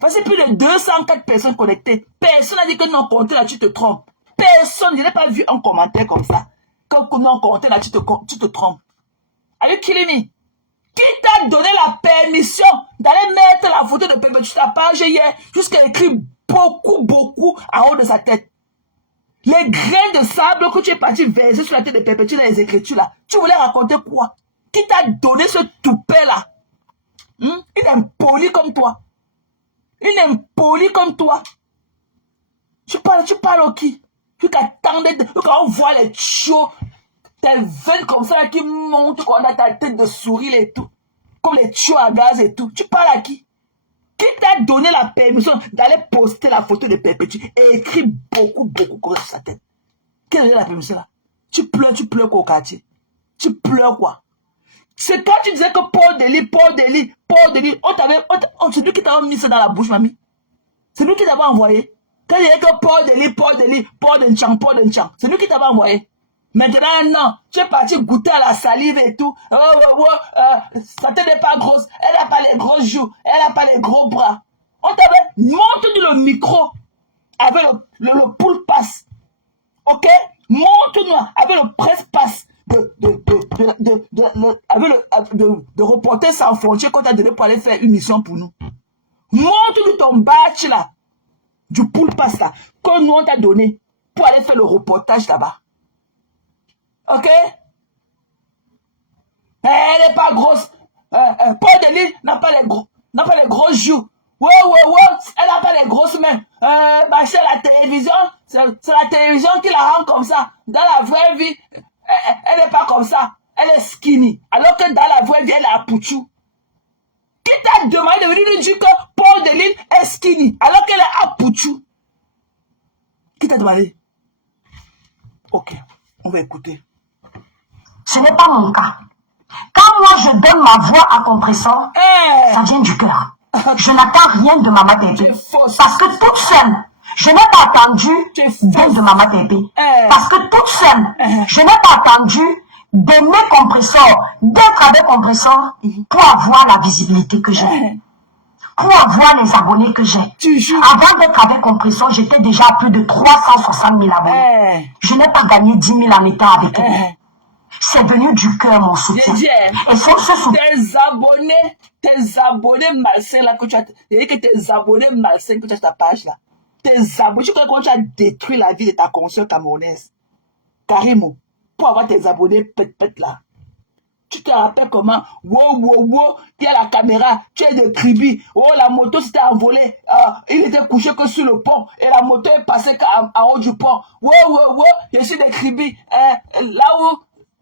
Parce que plus de 204 personnes connectées. Personne n'a dit que non, compté là, tu te trompes. Personne, je n'ai pas vu un commentaire comme ça. Que non, compté là, tu te trompes. Are you kidding me? Qui t'a donné la permission d'aller mettre la photo de Pépé sur ta page hier jusqu'à écrire beaucoup en haut de sa tête? Les grains de sable que tu es parti verser sur la tête de Perpétue dans les Écritures là, tu voulais raconter quoi? Qui t'a donné ce toupet là? Une impolie comme toi. Une impolie comme toi. Tu parles au qui? Tu t'attendais, quand on voit les chiots, tes veines comme ça qui montent, quand on a ta tête de souris et tout. Comme les tuyaux à gaz et tout. Tu parles à qui? Qui t'a donné la permission d'aller poster la photo de Perpétue et écrire beaucoup sur sa tête? Qui a donné la permission là? Tu pleures quoi au quartier? Tu pleures quoi? C'est quand tu disais que Paul Delis, c'est lui qui t'a mis ça dans la bouche, mamie. C'est lui qui t'avait envoyé. Quand il disait que Paul Delis, c'est lui qui t'avait envoyé. Maintenant, non, tu es parti goûter à la salive et tout. Sa tête n'est pas grosse. Elle n'a pas les gros joues. Elle n'a pas les gros bras. On t'avait monté le micro avec le pull pass. Ok? Monte-nous avec le presse-pass de Reporters sans frontières qu'on t'a donné pour aller faire une mission pour nous. Monte-nous ton badge là, du pull pass là, que nous on t'a donné pour aller faire le reportage là-bas. Ok? Elle n'est pas grosse. Paul Delis n'a pas les gros joues. Ouais, elle n'a pas les grosses mains. C'est la télévision, c'est la télévision qui la rend comme ça. Dans la vraie vie, elle n'est pas comme ça. Elle est skinny. Alors que dans la vraie vie, elle est à pouchou. Qui t'a demandé de venir nous dire que Paul Delis est skinny alors qu'elle est à pouchou? Qui t'a demandé? Ok, on va écouter. Ce n'est pas mon cas. Quand moi je donne ma voix à compresseur, ça vient du cœur. Je n'attends rien de Maman Tépé. Parce que toute seule, je n'ai pas attendu d'elle de Maman Tépé. Parce que toute seule, je n'ai pas attendu d'aimer compresseur, d'être avec compresseur pour avoir la visibilité que j'ai. Pour avoir les abonnés que j'ai. Avant d'être avec compresseur, j'étais déjà à plus de 360 000 abonnés. Je n'ai pas gagné 10 000 en étant avec elle. C'est venu du cœur, mon soutien. Et c'est ce soutien. Tes abonnés malsains là que tu as, que tes abonnés malsains que tu as sur ta page là, tes abonnés, tu connais comment tu as détruit la vie de ta conscience camerounaise. Carrément, pour avoir tes abonnés pète là. Tu te rappelles comment, wow, il y a la caméra, tu es de tribu, la moto s'était envolée, il était couché que sur le pont, et la moto est passée en haut du pont. Wow, je suis de tribu,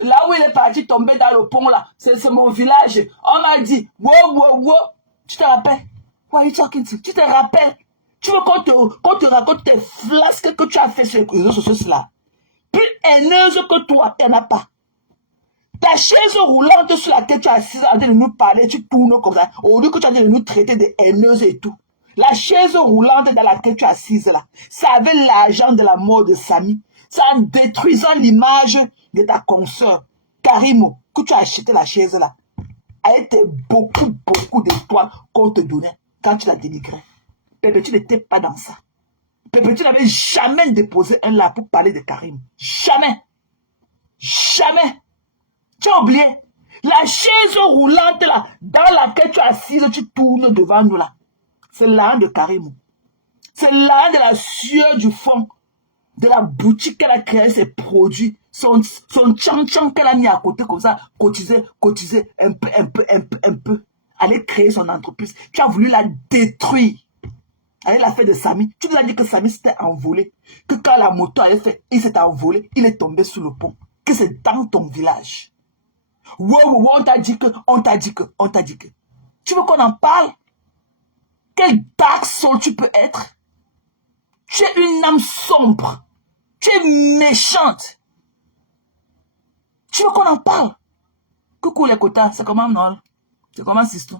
là où il est parti tomber dans le pont là, c'est mon village. On m'a dit, wow, tu te rappelles? What are you talking to? Tu te rappelles? Tu veux qu'on te raconte tes flasques que tu as fait sur les réseaux sociaux là? Plus haineuse que toi, il n'y en a pas. Ta chaise roulante sur laquelle tu as assis en train de nous parler, tu tournes comme ça. Au lieu que tu as de nous traiter de haineuses et tout. La chaise roulante dans laquelle tu es assise là, ça avait l'argent de la mort de Samy. C'est en détruisant l'image de ta consoeur, Karimo, que tu as acheté la chaise là. Elle était beaucoup d'étoiles qu'on te donnait quand tu la dénigrais. Perpétue n'était pas dans ça. Perpétue n'avait jamais déposé un là pour parler de Karim. Jamais. Tu as oublié. La chaise roulante là, dans laquelle tu es assise, tu tournes devant nous là. C'est l'âne de Karim. C'est l'âne de la sueur du fond. De la boutique qu'elle a créé ses produits. Son tchan qu'elle a mis à côté comme ça. Cotiser un peu. Aller créer son entreprise. Tu as voulu la détruire. Elle l'a fait de Samy. Tu nous as dit que Samy s'était envolé. Que quand la moto avait fait, il s'est envolé. Il est tombé sous le pont. Que c'est dans ton village. Wow, on t'a dit que. Tu veux qu'on en parle? Quel dark soul tu peux être? Tu es une âme sombre. Tu es méchante. Tu veux qu'on en parle? Coucou les quotas, c'est comment non? C'est comment Sisto?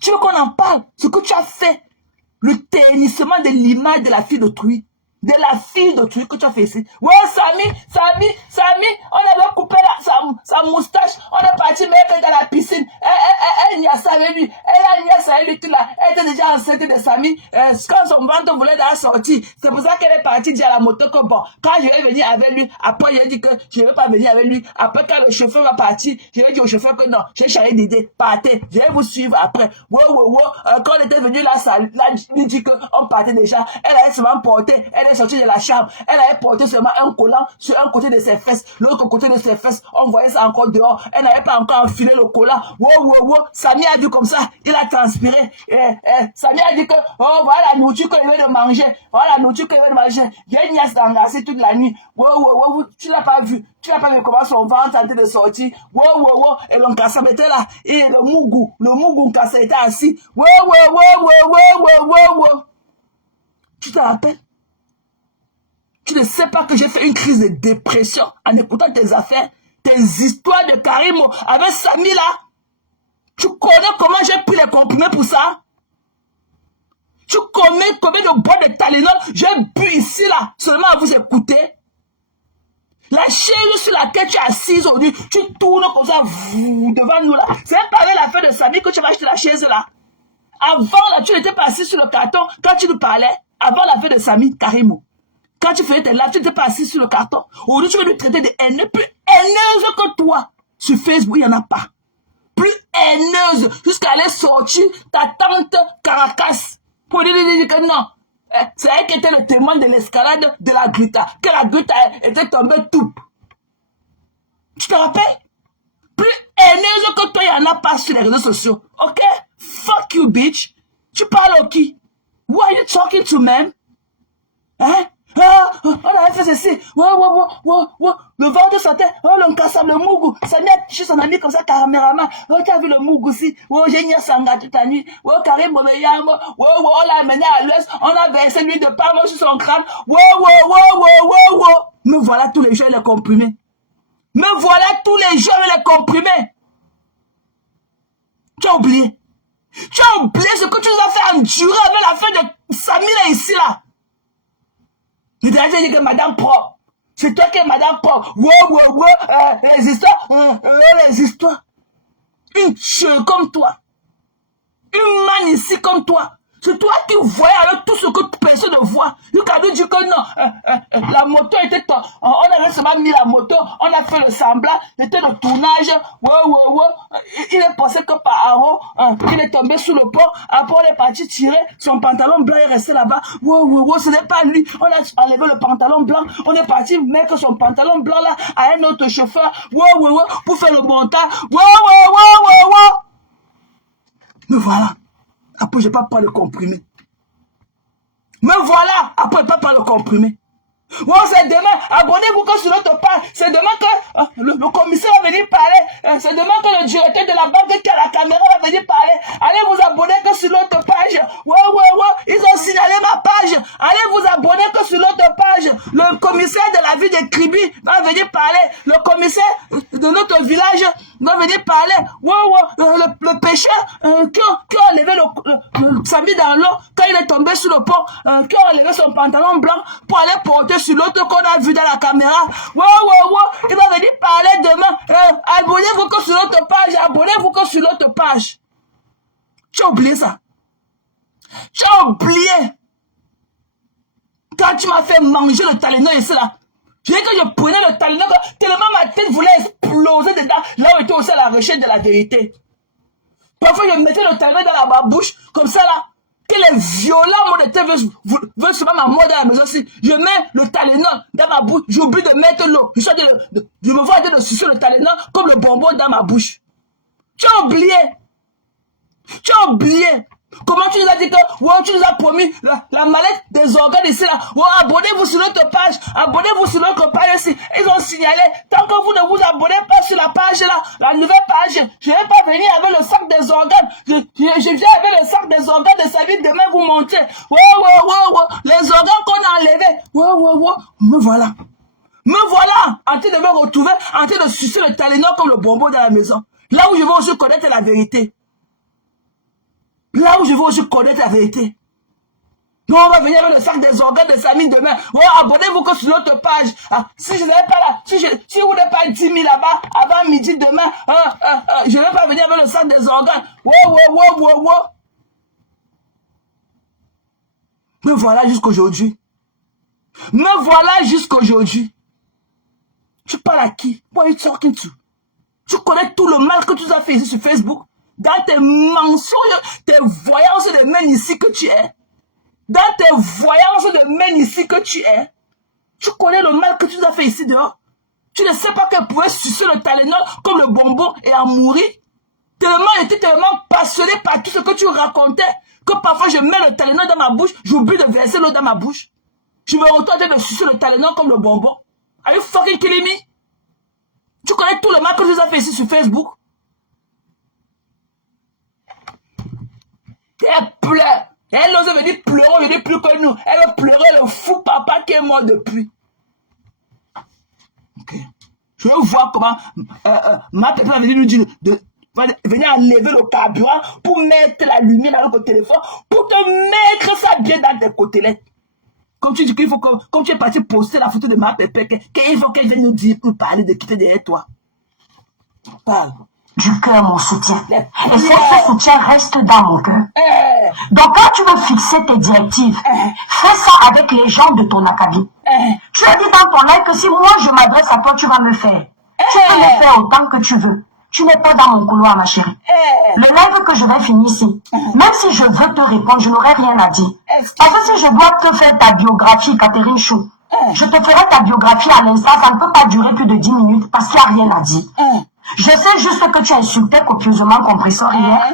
Tu veux qu'on en parle? Ce que tu as fait. Le ternissement de l'image de la fille d'autrui. De la fille d'autrui que tu as fait ici. Ouais, Samy, on avait coupé sa moustache. On est parti mettre dans la piscine. Elle n'y a ça avec lui. Elle n'y a ça avec lui tout là. Elle était déjà enceinte de Samy. Quand son ventre voulait la sortir. C'est pour ça qu'elle est partie dire à la moto que bon, quand je vais venir avec lui, après il a dit que je ne vais pas venir avec lui. Après quand le chauffeur va partir, je vais dire au chauffeur que non, j'ai changé d'idée. Partez, je vais vous suivre après. Wow. Quand on était venu là, ça lui dit qu'on partait déjà. Elle allait se porter. Elle est sortie de la chambre, elle avait porté seulement un collant sur un côté de ses fesses, l'autre côté de ses fesses, on voyait ça encore dehors. Elle n'avait pas encore enfilé le collant. Wow. Samy a vu comme ça, il a transpiré. Samy a dit que, oh, voilà la nourriture qu'il veut de manger. Voilà la nourriture qu'il veut de manger. Il y a une niasse d'engager toute la nuit. Wow, tu l'as pas vu. Tu n'as pas vu comment son ventre est en train de sortir. Wow. Et l'Onkassa était là. Et le Mougou Nkassa était assis. Wow. Tu te rappelles? Tu ne sais pas que j'ai fait une crise de dépression en écoutant tes affaires, tes histoires de Karimo avec Samy là. Tu connais comment j'ai pris les comprimés pour ça? Tu connais combien de boîtes de Tylenol j'ai bu ici là, seulement à vous écouter? La chaise sur laquelle tu es assise aujourd'hui, tu tournes comme ça devant nous là. C'est pas avec l'affaire de Samy que tu vas acheter la chaise là. Avant là, tu n'étais pas assis sur le carton quand tu nous parlais. Avant l'affaire de Samy, Karimo. Quand tu faisais tes lives, tu n'étais pas assis sur le carton. Aujourd'hui, tu veux nous traiter de haineux, plus haineuse que toi. Sur Facebook, il n'y en a pas. Plus haineuse, jusqu'à aller sortir ta tante Caracas. Pour dire que non. C'est elle qui était le témoin de l'escalade de la Grita. Que la Grita était tombée tout. Tu te rappelles? Plus haineuse que toi, il n'y en a pas sur les réseaux sociaux. Ok? Fuck you, bitch. Tu parles au qui? Who are you talking to, man? Hein? On avait fait ceci. Le ventre sortait. L'Onkassa, le Mougou. Ça m'a touché son ami comme ça, caméraman. Tu as vu le Mougou aussi. J'ai nié Sanga toute la nuit. Karim Bomeyamo. On l'a amené à l'ouest. On a versé l'huile de palme sur son crâne. Me voilà tous les jours les comprimés. Me voilà tous les jours les comprimés. Tu as oublié. Tu as oublié ce que tu nous as fait endurer avec la fin de Samy là ici là. Il t'a dit que Madame Pro, c'est toi qui es Madame Pro. Les histoires. Une cheveux comme toi. Une man ici comme toi. C'est toi qui voyais avec tout ce que personne ne voit. You can dire que non, la moto était... On avait seulement mis la moto, on a fait le semblant, c'était le tournage. Il est passé que par Aro, il est tombé sous le pont, après on est parti tirer, son pantalon blanc est resté là-bas. Ce n'est pas lui. On a enlevé le pantalon blanc, on est parti mettre son pantalon blanc là à un autre chauffeur. Pour faire le montage. Me voilà. Après, je n'ai pas le comprimé. Me voilà. Après, je n'ai pas le comprimé. C'est demain. Abonnez-vous que sur notre page. C'est demain que le commissaire va venir parler. C'est demain que le directeur de la banque qui a la caméra va venir parler. Allez vous abonner que sur notre page. Ils ont signalé ma page. Allez vous abonner que sur notre page. Le commissaire de la ville de Kribi va venir parler. Le commissaire de notre village va venir parler. Le pêcheur qui a enlevé le Samy dans l'eau quand il est tombé sur le pont, qui a enlevé son pantalon blanc pour aller porter sur l'autre qu'on a vu dans la caméra. Il va venir parler demain. Abonnez-vous que sur l'autre page. Abonnez-vous que sur l'autre page. Tu as oublié ça. Tu as oublié. Quand tu m'as fait manger le Tylenol ici là. Je dis que je prenais le Tylenol tellement ma tête voulait exploser dedans. Là où était aussi la recherche de la vérité. Parfois je mettais le Tylenol dans ma bouche comme ça là. Que les violents mots de tête veulent se mettre ma mort dans la maison aussi. Je mets le Tylenol dans ma bouche. J'oublie de mettre l'eau. Je me vois en train de sucer le Tylenol comme le bonbon dans ma bouche. Tu as oublié. Tu as oublié. Comment tu nous as dit que tu nous as promis la mallette des organes ici là. Abonnez-vous sur notre page. Abonnez-vous sur notre page ici. Ils ont signalé. Tant que vous ne vous abonnez pas sur la page là, la nouvelle page, je ne vais pas venir avec le sac des organes. Je viens avec le sac des organes de sa vie demain vous montrer. Les organes qu'on a enlevés. Me voilà. Me voilà en train de me retrouver, en train de sucer le Tylenol comme le bonbon dans la maison. Là où je vais aussi connaître la vérité. Là où je vais aussi connaître la vérité. Nous, on va venir avec le sac des organes de Samy demain. Abonnez-vous que sur notre page. Si je n'avais pas là, si vous n'avez pas 10 000 là-bas, avant midi demain, je ne vais pas venir avec le sac des organes. Me voilà jusqu'aujourd'hui. Me voilà jusqu'aujourd'hui. Tu parles à qui? What are you talking to? Tu connais tout le mal que tu as fait ici sur Facebook? Dans tes mensonges, tes voyances de main ici que tu es. dans tes voyances de main ici que tu es, tu connais le mal que tu nous as fait ici dehors. Tu ne sais pas qu'elle pouvait sucer le Tylenol comme le bonbon et en mourir. Tellement, j'étais tellement passionné par tout ce que tu racontais que parfois je mets le Tylenol dans ma bouche, j'oublie de verser l'eau dans ma bouche. Je me retrouve en train de sucer le Tylenol comme le bonbon. Are you fucking killing me? Tu connais tout le mal que tu nous as fait ici sur Facebook. Elle pleure. Elle n'ose venir pleurer, je dis plus que nous. Elle veut pleurer le fou papa qui est mort depuis. Ok. Je veux voir comment ma papa va venir nous dire va venir enlever le carburant pour mettre la lumière dans le téléphone, pour te mettre ça bien dans tes côtelettes. Comme tu dis qu'il faut que, comme tu es parti poster la photo de ma pépé, qu'il faut qu'elle vienne nous dire pour parler de quitter derrière toi. Parle. Du cœur, mon soutien. Et ce soutien reste dans mon cœur. Donc quand tu veux fixer tes directives, fais ça avec les gens de ton acabit. Tu as dit dans ton live que si moi je m'adresse à toi, tu vas me faire. Tu peux me faire autant que tu veux. Tu n'es pas dans mon couloir, ma chérie. Le live que je vais finir ici, même si je veux te répondre, je n'aurai rien à dire. Parce que si je dois te faire ta biographie, Catherine Chou, je te ferai ta biographie à l'instant, ça ne peut pas durer plus de 10 minutes parce qu'il n'y a rien à dire. Je sais juste que tu insultais copieusement Compressor hier.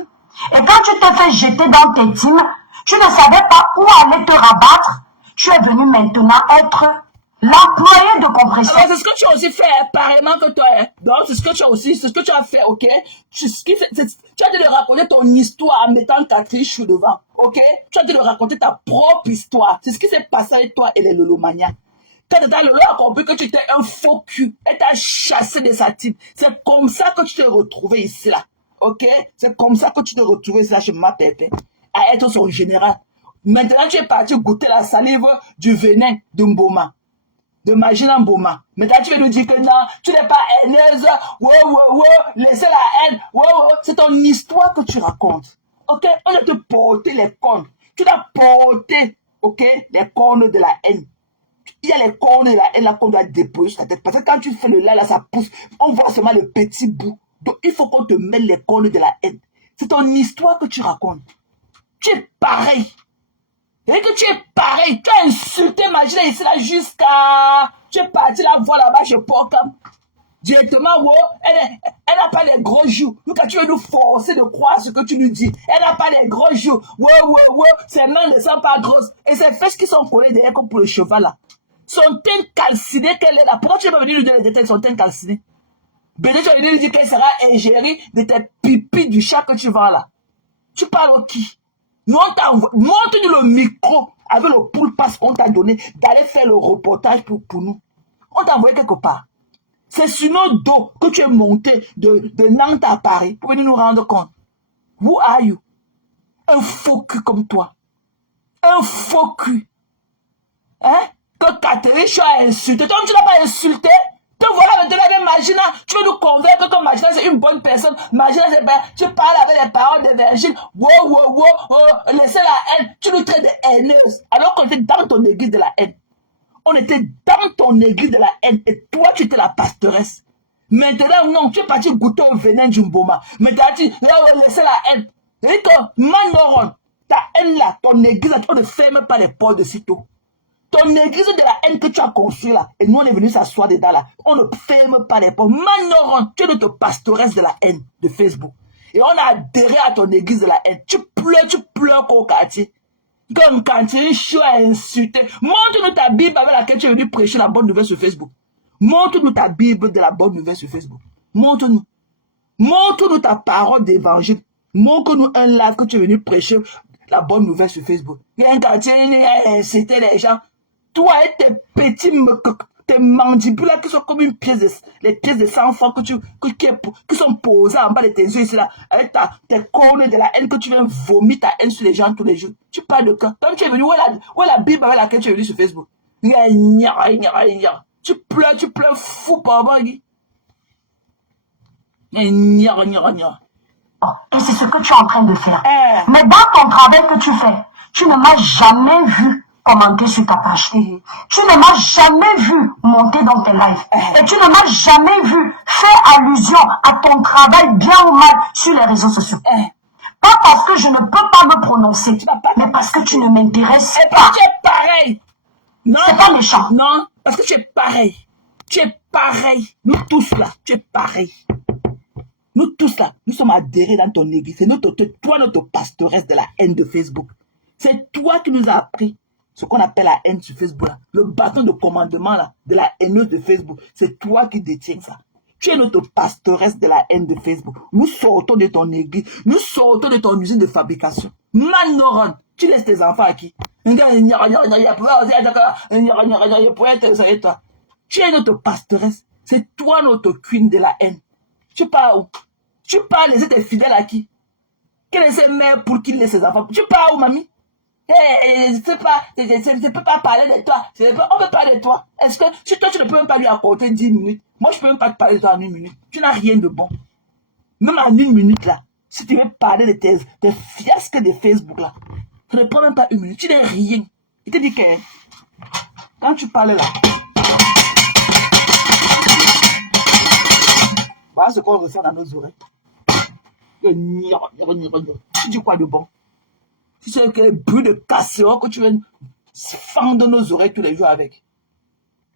Et quand tu t'es fait jeter dans tes teams, tu ne savais pas où aller te rabattre. Tu es venu maintenant être l'employé de Compressor. Alors, c'est ce que tu as aussi fait, pareillement que toi. Donc, c'est ce que tu as aussi, c'est ce que tu as fait, ok? Tu as dû raconter ton histoire en mettant Catherine Chou devant, ok? Tu as dû raconter ta propre histoire. C'est ce qui s'est passé avec toi et les Lolomania. Quand Lolo a compris que tu étais un faux cul, elle t'a chassé de sa team. C'est comme ça que tu t'es retrouvé ici, là. Ok? C'est comme ça que tu t'es retrouvé ici, là, chez ma pépé. À être son général. Maintenant, tu es parti goûter la salive du venin de Mboma. De Magina Mboma. Maintenant, tu veux nous dire que non, tu n'es pas haineuse. Laissez la haine. C'est ton histoire que tu racontes. Ok? On a te porter les cornes. Tu dois porter, ok? Les cornes de la haine. Il y a les cornes de la haine là qu'on doit déposer sur ta tête. Parce que quand tu fais le là, ça pousse. On voit seulement le petit bout. Donc, il faut qu'on te mette les cornes de la haine. C'est ton histoire que tu racontes. Tu es pareil. Et que tu es pareil. Tu as insulté Magina ici là jusqu'à... Tu es parti la voir là-bas chez Porcam. Directement, elle n'a pas les gros joues. Nous, quand tu veux nous forcer de croire ce que tu nous dis, elle n'a pas les gros joues. Ses mains ne sont pas grosses. Et ses fesses qui sont collées derrière comme pour le cheval là. Son teint calciné qu'elle est là. Pourquoi tu n'es pas venu nous donner les détails de son teint calciné? Peut-être tu vas venir nous dire qu'elle sera ingérée de tes pipis du chat que tu vends là. Tu parles au qui? Nous, on t'a envoyé. Montre-nous le micro avec le poule passe qu'on t'a donné d'aller faire le reportage pour nous. On t'a envoyé quelque part. C'est sur nos dos que tu es monté de Nantes à Paris pour venir nous rendre compte. Who are you? Un faux cul comme toi. Un faux cul. Hein? Que Catherine Chou a insulté. Toi, tu n'as pas insulté. Te voilà maintenant avec Magina. Tu veux nous convaincre que Magina c'est une bonne personne. Magina c'est bien. Tu parles avec les paroles de Virgile. Laissez la haine. Tu nous traites de haineuse. Alors qu'on était dans ton église de la haine. On était dans ton église de la haine. Et toi, tu étais la pastoresse. Maintenant, non, tu es parti goûter au venin du Mboma. Maintenant, tu laissez la haine. Et que, Manoron, ta haine là, ton église, on ne ferme pas les portes de sitôt. Ton église de la haine que tu as construit là, et nous on est venu s'asseoir dedans là, on ne ferme pas les portes. Manoron, tu es notre pastoresse de la haine de Facebook. Et on a adhéré à ton église de la haine. Tu pleures qu'au quartier. Comme quand tu es chaud à insulter. Montre-nous ta Bible avec laquelle tu es venu prêcher la bonne nouvelle sur Facebook. Montre-nous ta Bible de la bonne nouvelle sur Facebook. Montre-nous. Montre-nous ta parole d'évangile. Montre-nous un live que tu es venu prêcher la bonne nouvelle sur Facebook. Quand tu es insulté les gens, toi et tes petits tes mandibules là qui sont comme une pièce les pièces de 100 francs qui sont posées en bas de tes yeux ici là, avec tes cornes de la haine que tu viens vomir ta haine sur les gens tous les jours. Tu parles de quand? Quand tu es venu, où est la Bible avec laquelle tu es venu sur Facebook? Tu pleures fou par moi. Et c'est ce que tu es en train de faire. Mais dans ton travail que tu fais, tu ne m'as jamais vu commenter sur ta page. Tu ne m'as jamais vu monter dans tes lives. Et tu ne m'as jamais vu faire allusion à ton travail bien ou mal sur les réseaux sociaux. Pas parce que je ne peux pas me prononcer, Tu n'as pas mais parce que tu ne m'intéresses Et pas. parce que tu es pareil. Non, C'est pas méchant. non, parce que tu es pareil. Tu es pareil. Nous tous là, tu es pareil. Nous tous là, nous sommes adhérés dans ton église. C'est toi notre pastoresse de la haine de Facebook. C'est toi qui nous as appris ce qu'on appelle la haine sur Facebook. Là. Le bâton de commandement là, de la haineuse de Facebook. C'est toi qui détiens ça. Tu es notre pastoresse de la haine de Facebook. Nous sortons de ton église. Nous sortons de ton usine de fabrication. Manoron, tu laisses tes enfants à qui? Tu es notre pastoresse. C'est toi notre queen de la haine. Tu pars où? Tu pars laisser tes fidèles à qui? Quelle est cette mère pour qui laisse ses enfants? Tu pars où, mamie? Je ne peux pas parler de toi. On ne peut pas de toi. Est-ce que si toi, tu ne peux même pas lui accorder 10 minutes, moi, je ne peux même pas te parler de toi en 1 minute. Tu n'as rien de bon. Même en 1 minute, là, si tu veux parler de tes fiasques de Facebook, là, tu ne prends même pas 1 minute. Tu n'es rien. Il te dit que quand tu parles là, voilà ce qu'on ressent dans nos oreilles. Tu dis quoi de bon? Tu sais quel bruit de casserole que tu viens fendre nos oreilles tous les jours avec.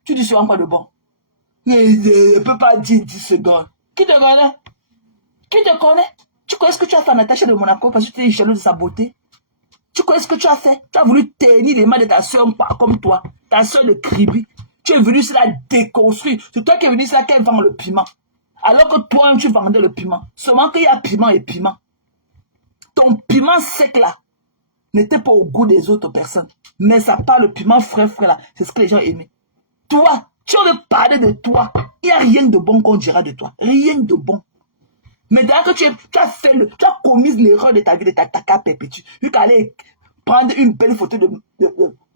Tu dis souvent quoi de bon? Je ne peux pas dire 10 secondes. Qui te connaît? Qui te connaît? Tu connais ce que tu as fait à Natacha de Monaco parce que tu es jaloux de sa beauté? Tu connais ce que tu as fait? Tu as voulu tenir les mains de ta soeur comme toi, ta soeur de Kribi. Tu es venu se la déconstruire. C'est toi qui es venu se la qu'elle vend le piment. Alors que toi-même tu vendais le piment. Seulement qu'il y a piment et piment. Ton piment sec là n'était pas au goût des autres personnes. Mais ça part le piment frais là. C'est ce que les gens aimaient. Toi, tu as parlé de toi. Il n'y a rien de bon qu'on dira de toi. Rien de bon. Mais d'ailleurs que tu as commis l'erreur de ta vie de t'attaquer à Perpétue. Tu aller prendre une belle photo de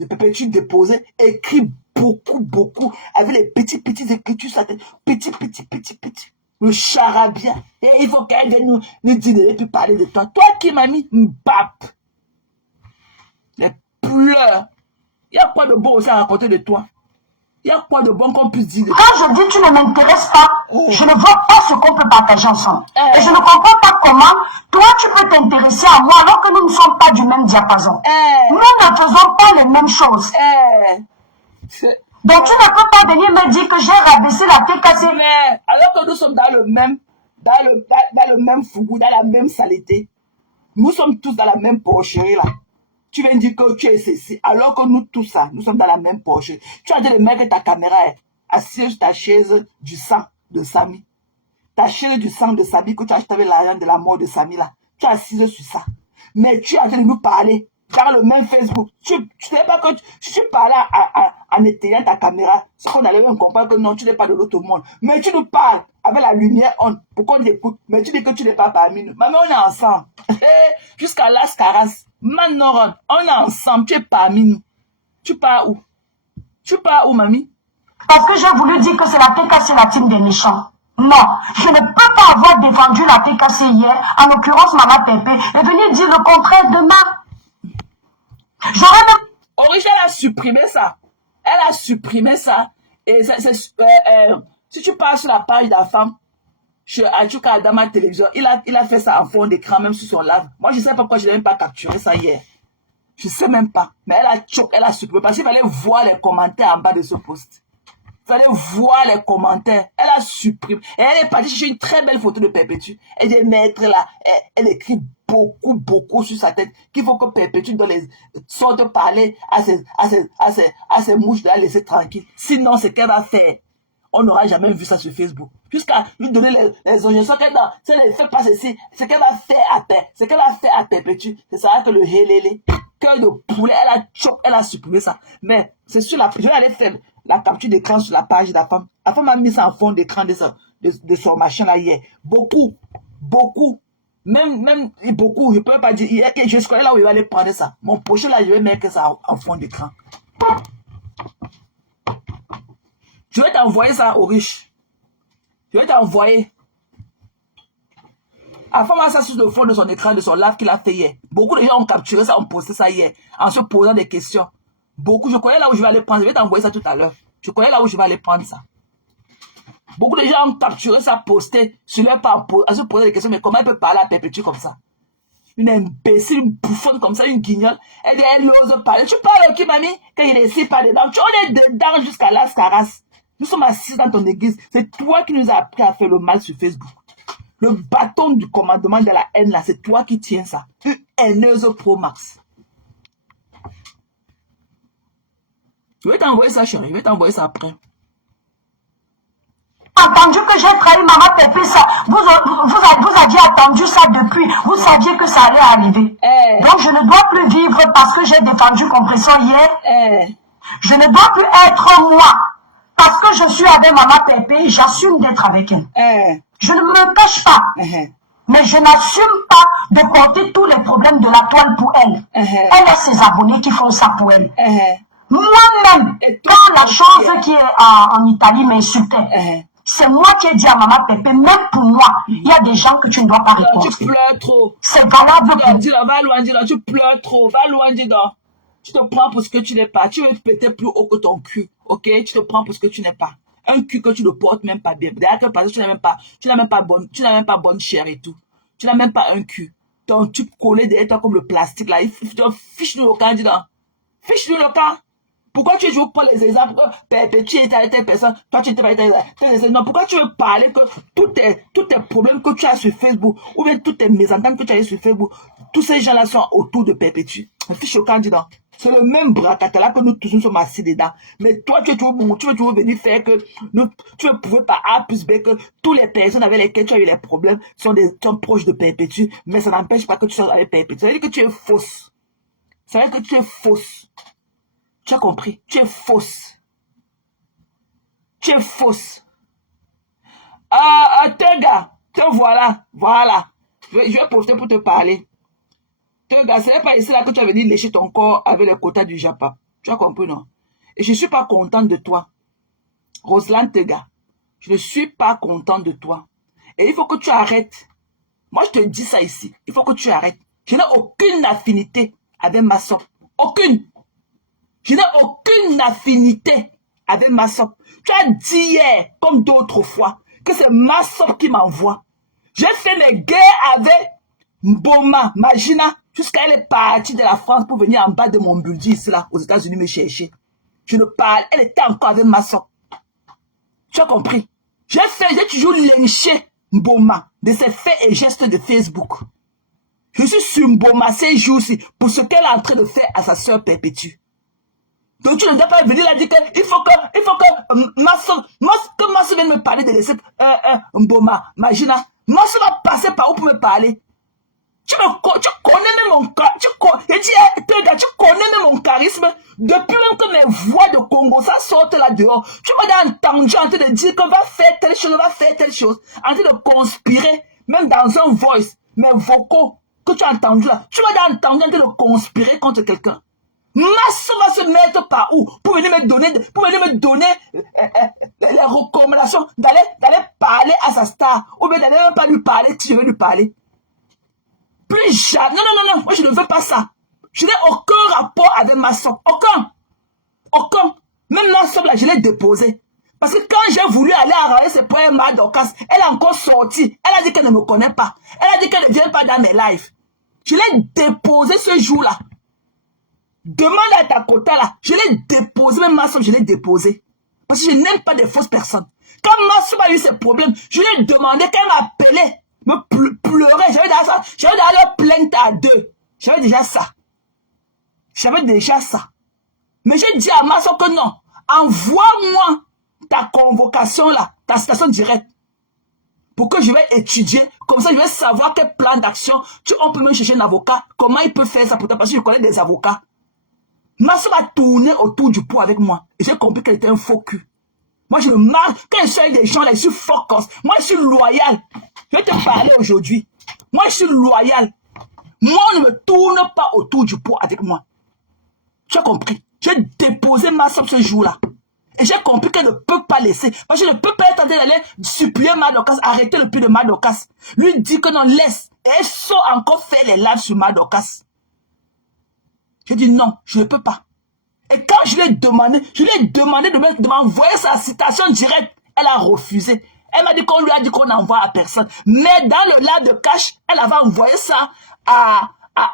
Perpétue déposée, écrit beaucoup, avec les petits écritures sur la tête. Petit. Le charabia. Et il faut qu'elle vienne nous dire et puis parler de toi. Toi qui m'as mis mbap. Les pleurs. Il y a quoi de bon aussi à raconter de toi? Il y a quoi de bon qu'on puisse dire de toi? Quand je dis tu ne m'intéresses pas, je ne vois pas ce qu'on peut partager ensemble. Et je ne comprends pas comment toi tu peux t'intéresser à moi alors que nous ne sommes pas du même diapason. Nous ne faisons pas les mêmes choses. Donc tu ne peux pas venir me dire que j'ai rabaissé la TKC. Mais alors que nous sommes dans le même fougou, dans la même saleté. Nous sommes tous dans la même porcherie là. Tu viens dire que tu es ceci, alors que nous tous ça, nous sommes dans la même porcherie. Tu as dit le mec que ta caméra est assise sur ta chaise du sang de Samy. Ta chaise du sang de Samy que tu as acheté avec l'argent de la mort de Samy là. Tu es assise sur ça. Mais tu es en train de nous parler dans le même Facebook. Tu ne sais pas que tu parlais en éteignant ta caméra. C'est qu'on allait même comprendre que non, tu n'es pas de l'autre monde. Mais tu nous parles avec la lumière on pour qu'on t'écoute. Mais tu dis que tu n'es pas parmi nous. Maman, on est ensemble. Jusqu'à Las Caras. Manoron, on est ensemble. Tu es parmi nous. Tu pars où? Tu pars où, mamie? Parce que j'ai voulu dire que c'est la TKC la team des méchants. Non, je ne peux pas avoir défendu la TKC hier, en l'occurrence Maman Pépé, et venir dire le contraire demain. J'aurais même... Origine, elle a supprimé ça. Elle a supprimé ça. Et si tu passes sur la page de la femme, chez Achuka dans ma télévision, il a fait ça en fond d'écran, même sur son live. Moi, je ne sais pas pourquoi je n'ai même pas capturé ça hier. Je ne sais même pas. Mais elle a supprimé. Parce qu'il fallait voir les commentaires en bas de ce post. Il fallait voir les commentaires. Elle a supprimé. Et elle est partie chercher une très belle photo de Perpétue. Elle dit, maître là, elle écrit beaucoup sur sa tête qu'il faut que Perpétue sorte de parler à ses mouches de la laisser tranquille. Sinon, ce qu'elle va faire, on n'aura jamais vu ça sur Facebook. Jusqu'à lui donner les injections qu'elle a. Si elle ne fait pas ceci, ce qu'elle va faire à Perpétue, c'est ça que le hélélé, cœur de poulet, elle a supprimé ça. Mais c'est sur la, je vais aller faire la capture d'écran sur la page de la femme. La femme a mis ça en fond d'écran de son machin là hier. Beaucoup. Même beaucoup, je ne peux pas dire. Je suis là où il va aller prendre ça. Mon prochain là, je vais mettre ça en fond d'écran. Je vais t'envoyer ça aux riches. Je vais t'envoyer. La femme a ça sur le fond de son écran, de son live qu'il a fait hier. Beaucoup de gens ont capturé ça, ont posté ça hier, en se posant des questions. Beaucoup, je connais là où je vais aller prendre. Je vais t'envoyer ça tout à l'heure. Je connais là où je vais aller prendre ça. Beaucoup de gens ont capturé ça, posté sur leur page, à se poser des questions. Mais comment elle peut parler à Perpétue comme ça? Une imbécile, une bouffonne comme ça, une guignole. Elle dit, elle ose parler. Tu parles au qui, mamie? Quand il est ici, pas dedans. On est dedans jusqu'à l'ascaras. Nous sommes assis dans ton église. C'est toi qui nous as appris à faire le mal sur Facebook. Le bâton du commandement de la haine, là, c'est toi qui tiens ça. Une haineuse pro max. Je vais t'envoyer ça, chérie. Je vais t'envoyer ça après. Entendu que j'ai trahi maman Pépé, ça, vous aviez attendu ça depuis. Vous saviez que ça allait arriver. Donc je ne dois plus vivre parce que j'ai défendu Compression hier. Je ne dois plus être moi. Parce que je suis avec maman Pépé, j'assume d'être avec elle. Je ne me cache pas. Mais je n'assume pas de porter tous les problèmes de la toile pour elle. Elle a ses abonnés qui font ça pour elle. Moi-même, quand la chose qui est en Italie m'insultait, c'est moi qui ai dit à maman Pépé, même pour moi, il y a des gens que tu ne dois pas répondre. Tu pleures trop. C'est valable pour toi. Va loin, dis-là, tu pleures trop. Va loin, dis-là. Tu te prends pour ce que tu n'es pas. Tu veux péter plus haut que ton cul. Ok? Tu te prends pour ce que tu n'es pas. Un cul que tu ne portes même pas bien. D'ailleurs, parce que tu n'as même pas bonne chair et tout. Tu n'as même pas un cul. Ton tube collé derrière toi comme le plastique là. Fiche-nous le camp, dis-là. Fiche-nous le camp. Pourquoi tu veux prendre les exemples que tu es avec telle personne, toi tu es avec telle personne. Non, pourquoi tu veux parler que tous tes problèmes que tu as sur Facebook, ou bien toutes tes mésententes que tu as sur Facebook, tous ces gens-là sont autour de Perpétue. Fiche au candidat. C'est le même bracatala que nous tous nous sommes assis dedans. Mais toi, tu veux toujours venir faire que tu veux prouver par A plus B que toutes les personnes avec lesquelles tu as eu les problèmes sont proches de Perpétue, mais ça n'empêche pas que tu sois avec Perpétue. Ça veut dire que tu es fausse. Ça veut dire que tu es fausse. Tu as compris? Tu es fausse. Tu es fausse. Tega, te voilà. Voilà. Je vais profiter pour te parler. Tega, ce n'est pas ici là que tu as venu lécher ton corps avec le quota du Japon. Tu as compris, non? Et je ne suis pas contente de toi. Roselyne Tega, je ne suis pas contente de toi. Et il faut que tu arrêtes. Moi, je te dis ça ici. Il faut que tu arrêtes. Je n'ai aucune affinité avec ma soeur. Aucune. Je n'ai aucune affinité avec Massop. Tu as dit hier, comme d'autres fois, que c'est Massop qui m'envoie. J'ai fait mes guerres avec Mboma, Magina, jusqu'à elle est partie de la France pour venir en bas de mon building ici, là, aux États-Unis me chercher. Je ne parle, elle était encore avec Massop. Tu as compris? J'ai toujours lynché Mboma de ses faits et gestes de Facebook. Je suis sur Mboma ces jours-ci pour ce qu'elle est en train de faire à sa soeur Perpétue. Donc tu ne dois pas venir là dire qu'il faut que Massop vienne me parler de laisser Mboma, Magina. Massop va passer par où pour me parler? Tu connais même mon tu connais même mon charisme. Depuis même que mes voix de Congo, ça sortent là dehors. Tu m'as entendu en train de dire que va faire telle chose, en train de conspirer, même dans un voice, mes vocaux que tu as entendu là. Tu m'as entendu en train de conspirer contre quelqu'un. Massop va se mettre par où pour venir me donner les recommandations d'aller parler à sa star ou bien d'aller même pas lui parler si je veux lui parler. Plus jamais. Non, moi je ne veux pas ça. Je n'ai aucun rapport avec Massop. Aucun. Même Massop là, je l'ai déposé. Parce que quand j'ai voulu aller arranger ses poèmes à Dorcas, elle a encore sorti. Elle a dit qu'elle ne me connaît pas. Elle a dit qu'elle ne vient pas dans mes lives. Je l'ai déposé ce jour-là. Demande à ta quota là. Je l'ai déposé, même Massop, je l'ai déposé. Parce que je n'aime pas des fausses personnes. Quand Massop a eu ses problèmes, je lui ai demandé qu'elle m'appelait, me pleurait. J'avais d'aller plainte à deux. J'avais déjà ça. Mais j'ai dit à Massop que non. Envoie-moi ta convocation là, ta citation directe. Pour que je vais étudier. Comme ça, je vais savoir quel plan d'action. On peut me chercher un avocat. Comment il peut faire ça pour toi? Parce que je connais des avocats. Massop a tourné autour du pot avec moi. Et j'ai compris qu'elle était un faux cul. Moi, je me marre. Quand je suis avec des gens là, je suis focus. Moi, je suis loyal. Je vais te parler aujourd'hui. Moi, je suis loyal. Moi, on ne me tourne pas autour du pot avec moi. Tu as compris? J'ai déposé Massop ce jour-là. Et j'ai compris qu'elle ne peut pas laisser. Parce que je ne peux pas être en train d'aller supplier Madocas, arrêter le pied de Madocas. Lui dit que non, laisse. Et elle sort encore faire les lives sur Madocas. J'ai dit non, je ne peux pas. Et quand je lui ai demandé de m'envoyer sa citation directe, elle a refusé. Elle m'a dit qu'on lui a dit qu'on envoie à personne. Mais dans le lab de cash, elle avait envoyé ça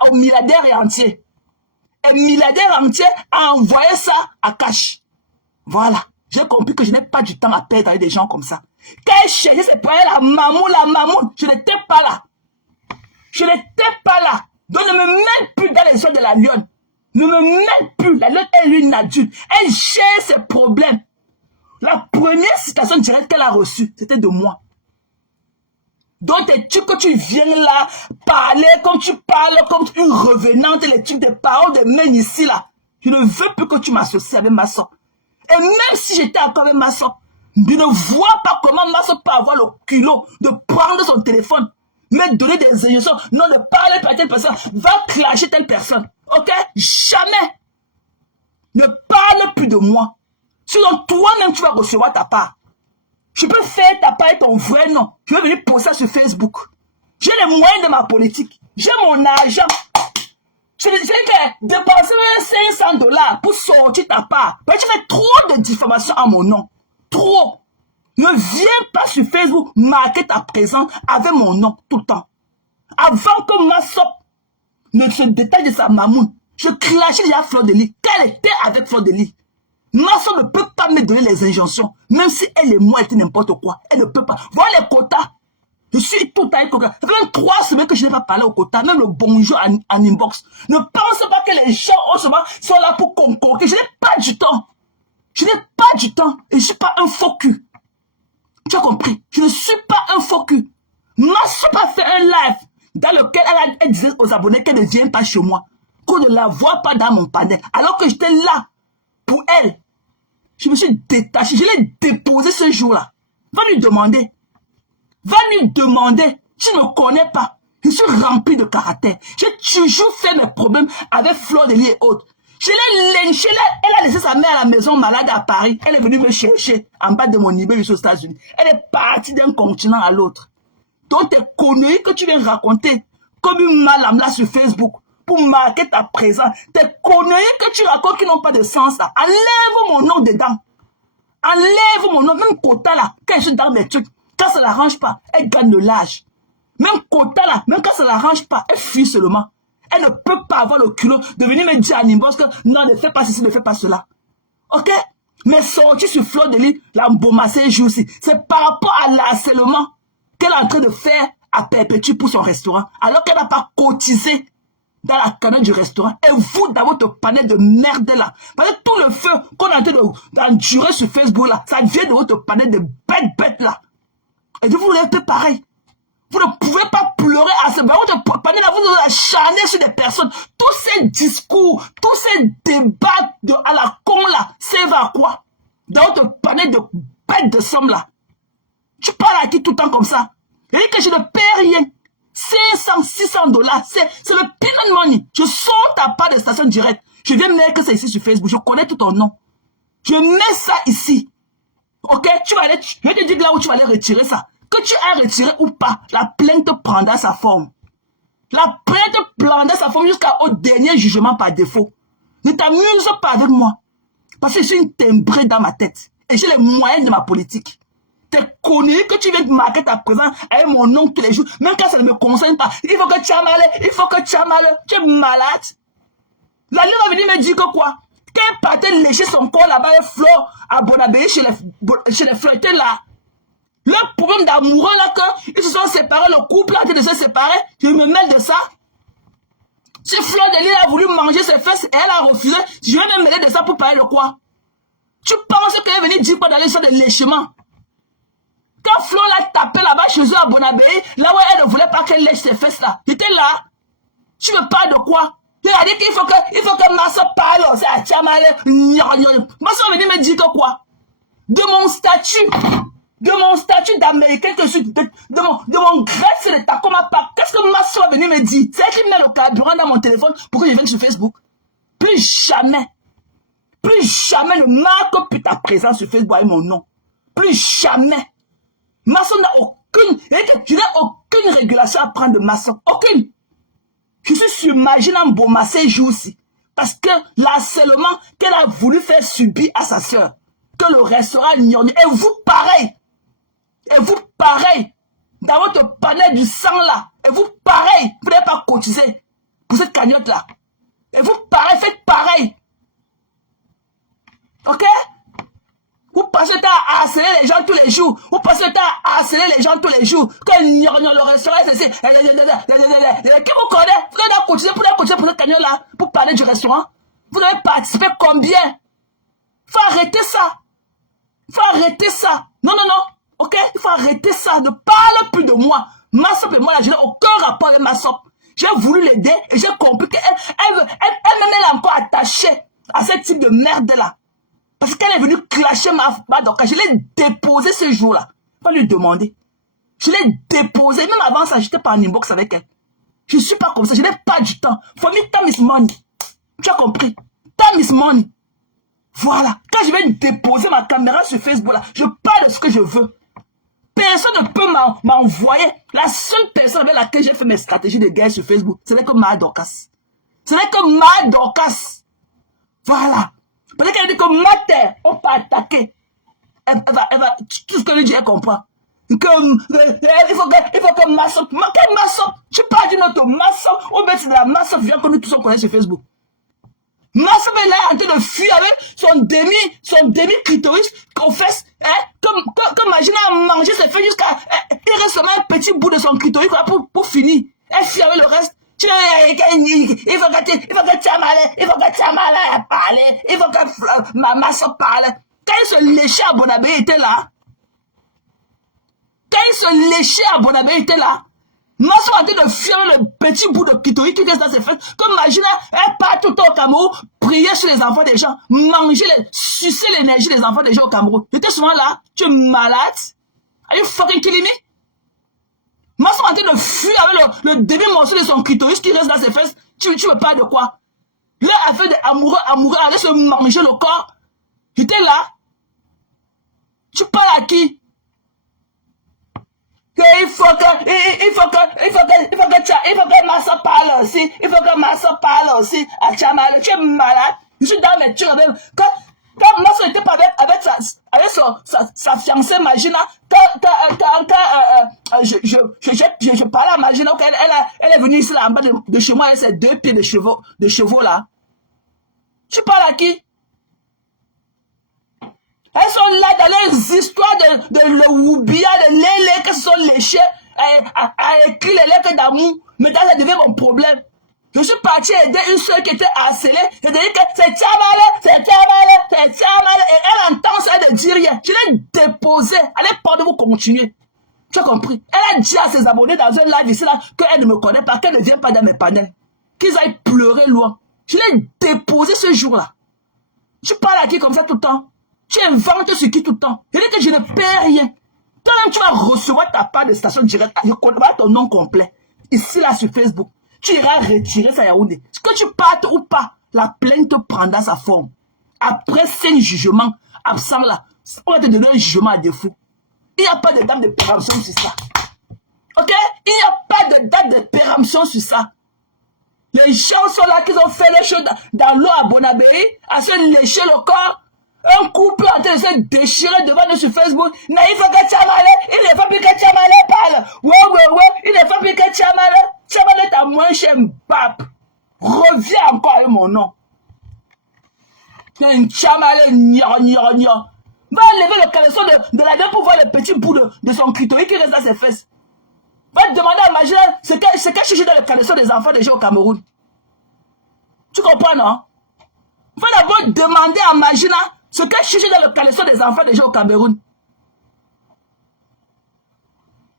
au milliardaire entier. Et milliardaire entier a envoyé ça à cash. Voilà. J'ai compris que je n'ai pas du temps à perdre avec des gens comme ça. Quand elle cherchait ses poignets, la mamoun, je n'étais pas là. Je n'étais pas là. Donc ne me mets plus dans les yeux de la lionne. Ne me mets plus. La lionne est une adulte. Elle gère ses problèmes. La première citation directe qu'elle a reçue, c'était de moi. Donc tes trucs que tu viens là, parler comme tu parles, comme une revenante, les trucs des paroles de mène ici là. Je ne veux plus que tu m'associes avec ma soeur. Et même si j'étais encore avec ma soeur, je ne vois pas comment ma soeur peut avoir le culot de prendre son téléphone, me donner des injonctions, non de parler à telle personne, va clasher telle personne. Ok? Jamais. Ne parle plus de moi. Sinon toi-même tu vas recevoir ta part. Je peux faire ta part et ton vrai nom. Je vais venir poster ça sur Facebook. J'ai les moyens de ma politique. J'ai mon argent. Je dis que dépenser $500 pour sortir ta part. Parce que tu fais trop de diffamation à mon nom. Trop. Ne viens pas sur Facebook marquer ta présence avec mon nom tout le temps. Avant que ma soeur ne se détache de sa mamoune, je clashais déjà Fleur de Lys. Qu'elle était avec Fleur de Lys. Ma soeur ne peut pas me donner les injonctions. Même si elle et moi étaient n'importe quoi. Elle ne peut pas. Voilà les quotas. Je suis tout avec quota. Ça fait même 3 semaines que je n'ai pas parlé au quota. Même le bonjour en inbox. Ne pense pas que les gens sont là pour concourir. Je n'ai pas du temps. Je n'ai pas du temps. Et je ne suis pas un faux cul. Tu as compris? Je ne suis pas un faux cul. Ma soeur a fait un live dans lequel elle disait aux abonnés qu'elle ne vient pas chez moi. Qu'on ne la voit pas dans mon panel. Alors que j'étais là pour elle. Je me suis détaché. Je l'ai déposé ce jour-là. Va lui demander. Va lui demander. Tu ne me connais pas. Je suis rempli de caractère. J'ai toujours fait mes problèmes avec Fleur de Lys et autres. Je l'ai lynché là. Elle a laissé sa mère à la maison malade à Paris. Elle est venue me chercher en bas de mon immeuble aux États-Unis. Elle est partie d'un continent à l'autre. Donc tes conneries que tu viens raconter comme une malade là sur Facebook pour marquer ta présence. Tes conneries que tu racontes qui n'ont pas de sens là. Enlève mon nom dedans. Enlève mon nom. Même quota là. Quand je suis dans mes trucs. Quand ça ne l'arrange pas, elle gagne de l'âge. Même quota là. Même quand ça ne l'arrange pas, elle fuit seulement. Elle ne peut pas avoir le culot de venir me dire à Nimbos que non, ne fais pas ceci, ne fais pas cela. Ok? Mais sortir sur Fleur de Lys, l'embaumasser un jour aussi. C'est par rapport à l'harcèlement qu'elle est en train de faire à Perpétue pour son restaurant. Alors qu'elle n'a pas cotisé dans la canette du restaurant. Et vous, dans votre panel de merde là. Parce que tout le feu qu'on est en train d'endurer sur Facebook là, ça vient de votre panel de bêtes là. Et vous voulez être pareil. Vous ne pouvez pas pleurer à ce moment. Vous vous acharnez sur des personnes. Tous ces discours, tous ces débats à la con là, servent à quoi? Dans votre panel de bêtes de somme là. Tu parles à qui tout le temps comme ça? Et que je ne paie rien. 500, $600, c'est le peanut money. Je sors ta part de station directe. Je viens mettre que c'est ici sur Facebook. Je connais tout ton nom. Je mets ça ici. Ok? Tu vas aller, je vais te dire là où tu vas aller retirer ça. Que tu as retiré ou pas, la plainte prendra sa forme. La plainte prendra sa forme jusqu'au dernier jugement par défaut. Ne t'amuse pas avec moi. Parce que je suis une timbrée dans ma tête. Et j'ai les moyens de ma politique. T'es connu que tu viens de marquer ta présence avec mon nom tous les jours. Même quand ça ne me concerne pas. Il faut que tu as mal. Il faut que tu as mal. Tu es malade. La lune va venir me dire que quoi? Qu'elle partait lécher son corps là-bas avec Flore à Bonabé chez les flirtés là. Le problème d'amoureux là, qu'ils se sont séparés, le couple a été de se séparer, je me mêle de ça. Si Fleur de Lys a voulu manger ses fesses et elle a refusé, je vais me mêler de ça pour parler de quoi? Tu penses qu'elle est venue dire quoi dans l'histoire de léchement? Quand Fleur l'a tapé là-bas chez eux à Bonabé, là où elle ne voulait pas qu'elle lèche ses fesses là, j'étais là. Tu me parles de quoi? Il a dit qu'il faut que ma soeur parle, c'est à Tchamale. Ma soeur est venue me dire que quoi? De mon statut d'américain que je suis, de mon graisse et de ta comme part. Qu'est-ce que ma soeur est venue me dire? C'est elle qui met le carburant dans mon téléphone pour que je vienne sur Facebook. Plus jamais ne marque plus ta présence sur Facebook avec mon nom. Plus jamais. Ma soeur n'a je n'ai aucune régulation à prendre de ma soeur. Aucune. Je suis submergé dans Bomassé jour-ci. Parce que l'harcèlement qu'elle a voulu faire subir à sa soeur. Que le restaurant ignorait. Et vous, pareil. Et vous, pareil, dans votre panel du sang là, et vous, pareil, vous n'avez pas cotisé pour cette cagnotte-là. Et vous, pareil, faites pareil. Ok? Vous passez le temps à harceler les gens tous les jours. Vous passez le temps à harceler les gens tous les jours. Quand le restaurant, c'est... Qui vous connaît? Vous avez cotisé pour cette cagnotte-là, pour parler du restaurant. Vous avez participé combien? Faut arrêter ça. Faut arrêter ça. Non, non, non. Ok? Il faut arrêter ça. Ne parle plus de moi. Massop et moi, là, je n'ai aucun rapport avec Massop. J'ai voulu l'aider et j'ai compris qu'elle est encore attachée à ce type de merde-là. Parce qu'elle est venue clasher ma Dorcas. Je l'ai déposé ce jour-là. Pas lui demander. Je l'ai déposé. Même avant ça, j'étais pas en inbox avec elle. Je ne suis pas comme ça. Je n'ai pas du temps. For me, time is money. Tu as compris? Time is money. Voilà. Quand je vais déposer ma caméra sur Facebook, là, je parle de ce que je veux. Personne ne peut m'envoyer. La seule personne avec laquelle j'ai fait mes stratégies de guerre sur Facebook, ce n'est que ma Dorcas. Ce n'est que ma Dorcas. Voilà. Peut-être qu'elle dit que ma terre, on peut attaquer. Elle va, tout ce que je dis, elle comprend. Il faut que Massop, quel Massop? Je parle d'une autre Massop, ou bien c'est de la Massop vient que nous tous on connaît sur Facebook. Massop est là en train de fuir avec son demi-clitoris qu'on fait, hein, comme Magina a mangé ses fesses jusqu'à, il reste seulement un petit bout de son clitoris pour finir. Elle fuit avec le reste. Il faut que tu aies parler, il faut que ma Massop parle. Quand il se léchait à Bonabé, il était là. Quand il se léchait à Bonabé, il était là. Massop a dit de fuir le petit bout de clitoris qui reste dans ses fesses. Comme Magina, elle part tout le temps au Cameroun, prier sur les enfants des gens, sucer l'énergie des enfants des gens au Cameroun. J'étais souvent là. Tu es malade? Are you fucking killing me? Massop a dit de fuir avec le demi-morceau de son clitoris qui reste dans ses fesses. Tu me parles de quoi? Là, elle fait des amoureux, allait se manger le corps. J'étais là. Tu parles à qui? Il faut que Massop parle aussi. Il faut que Massop parle aussi. À Tchamal, tu es malade. Je suis dans mes tueurs. Quand Massop n'était pas avec sa fiancée Magina, je parlais à Magina, elle est venue ici là en bas de chez moi avec ses 2 pieds de chevaux là. Tu parles à qui? Elles sont là dans les histoires de le Woubia, de Lélé, qui se sont léchés, à écrire les lettres d'amour. Mais ça devient mon problème. Je suis parti aider une soeur qui était harcelée. Je dis que c'est Tchamale. Et elle entend ça, elle ne dit rien. Je l'ai déposé. Allez, pardon, vous continuez. Tu as compris? Elle a dit à ses abonnés dans un live ici là qu'elle ne me connaît pas, qu'elle ne vient pas dans mes panels. Qu'ils aillent pleurer loin. Je l'ai déposé ce jour-là. Tu parles à qui comme ça tout le temps? Tu inventes sur qui tout le temps? Je dis que je ne paie rien. Toi-même, tu vas recevoir ta part de station directe. Je connais pas ton nom complet. Ici, là, sur Facebook. Tu iras retirer ça à Yaoundé. Que tu partes ou pas, la plainte prendra sa forme. Après 5 jugements absents là, on va te donner un jugement à défaut. Il n'y a pas de date de péremption sur ça. Ok? Il n'y a pas de date de péremption sur ça. Les gens sont là qui ont fait les choses dans l'eau à Bonabé, à se lécher le corps. Un couple en train de se déchirer devant nous sur Facebook. Naïf Tchamale, il ne faut plus que Tchamale parle. Ouais, il ne faut plus que Tchamale. Tchamale est à moins chez Mbap. Reviens encore avec mon nom. Tchamale, gna. Va lever le caleçon de la dame pour voir le petit bout de son clitoris qui reste dans ses fesses. Va te demander à Magina ce qu'elle cherche dans le caleçon des enfants déjà au Cameroun. Tu comprends, non? Va d'abord demander à Magina ce qu'elle cherche dans le caleçon des enfants déjà au Cameroun.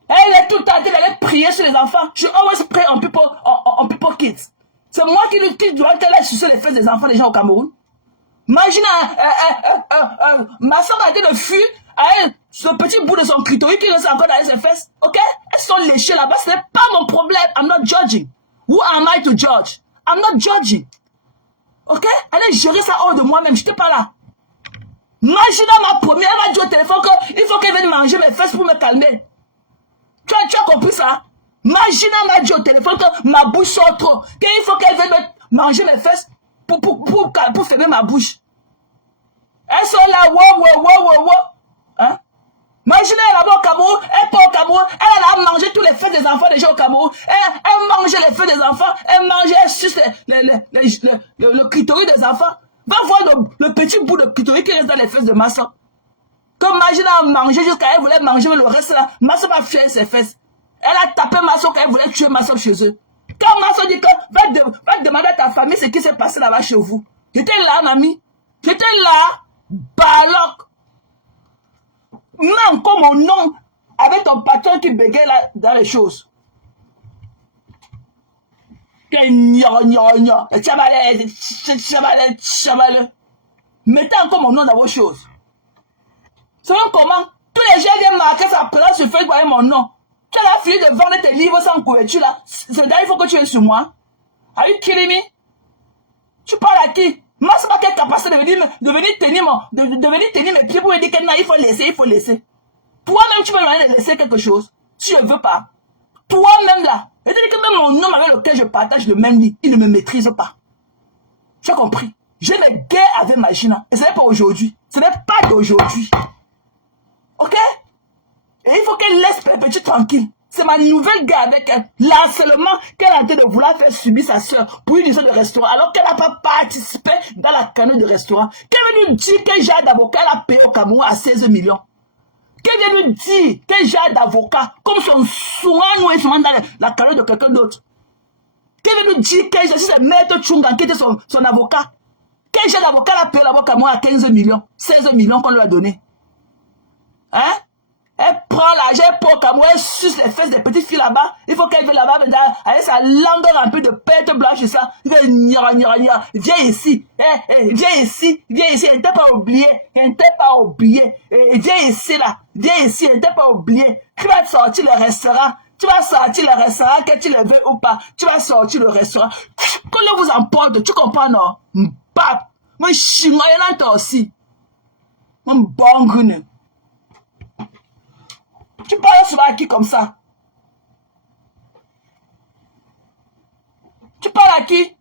Elle est tout le temps en train d'aller prier sur les enfants. Je always pray on people kids. C'est moi qui dois aller sucer les fesses des enfants déjà au Cameroun. Imagine, ma soeur a été de fuir avec ce petit bout de son clitoris qui reste encore dans ses fesses. Ok? Elles sont léchées là-bas. Ce n'est pas mon problème. I'm not judging. Who am I to judge? I'm not judging. Ok? Allez gérer ça hors de moi-même. Je n'étais pas là. Imagine ma première, elle m'a dit au téléphone qu'il faut qu'elle vienne manger mes fesses pour me calmer. Tu as compris ça? Imagine m'a dit au téléphone que ma bouche sort trop. Qu'il faut qu'elle vienne manger mes fesses pour fermer ma bouche. Elles sont là, wow. Hein? Moi, Imaginez là-bas au Cameroun, elle part au Cameroun, elle a mangé tous les feux des enfants déjà au Cameroun. Elle mange les feux des enfants, elle mange, elle suce le clitoris des enfants. Va voir le petit bout de clitoris qui reste dans les fesses de Masso. Comme Magina a mangé jusqu'à elle voulait manger, mais le reste là, Masso va faire ses fesses. Elle a tapé Masso quand elle voulait tuer Masso chez eux. Quand Masso dit que va demander à ta famille ce qui s'est passé là-bas chez vous. J'étais là, mamie. J'étais là, baloc. Mets encore mon nom avec ton patron qui bégaye là dans les choses. Mettez encore mon nom dans vos choses. Selon comment tous les gens viennent marquer sa présence sur Facebook avec mon nom. Tu as fini de vendre tes livres sans couverture là. C'est là il faut que tu viennes sur moi. Are you kidding me? Tu parles à qui? Moi, c'est pas quelle capacité de venir tenir mes pieds pour me dire que non, il faut laisser. Toi-même, tu vas me laisser quelque chose. Si je ne veux pas. Toi-même là. C'est-à-dire que même mon homme avec lequel je partage le même lit, il ne me maîtrise pas. Tu as compris? J'ai des guerres avec Magina. Et ce n'est pas aujourd'hui. Ce n'est pas d'aujourd'hui. Ok? Et il faut qu'elle laisse Perpétue tranquille. C'est ma nouvelle guerre avec elle. L'harcèlement qu'elle a en train de vouloir faire subir sa soeur pour une histoire de restaurant, alors qu'elle n'a pas participé dans la canoë de restaurant. Qu'elle veut nous dire qu'un genre d'avocat elle a payé au Cameroun à 16 millions. Qu'elle veut nous dire qu'un genre d'avocat, comme son soin nous est souvent dans la canoë de quelqu'un d'autre. Qu'elle veut nous dire qu'un genre, si c'est Maître Tchungan qui était son avocat, qu'un genre d'avocat elle a payé là-bas au Cameroun à 15 millions, 16 millions qu'on lui a donné. Hein? Elle prend l'argent, elle prend au Cameroun, elle suce les fesses des petites filles là-bas. Il faut qu'elle vienne là-bas avec sa langue remplie de pètes blanches et ça. Viens ici, viens ici, viens ici. Elle ne t'a pas oublié, elle ne t'a pas oublié. Viens ici là, viens ici, elle ne t'a pas oublié. Tu vas sortir le restaurant. Tu vas sortir le restaurant, que tu le veux ou pas. Tu vas sortir le restaurant. Qu'on le vous emporte, tu comprends non? Mbap, moi chinois, il y en a aussi. Mon bon grune. Tu parles souvent à qui comme ça? Tu parles à qui? Et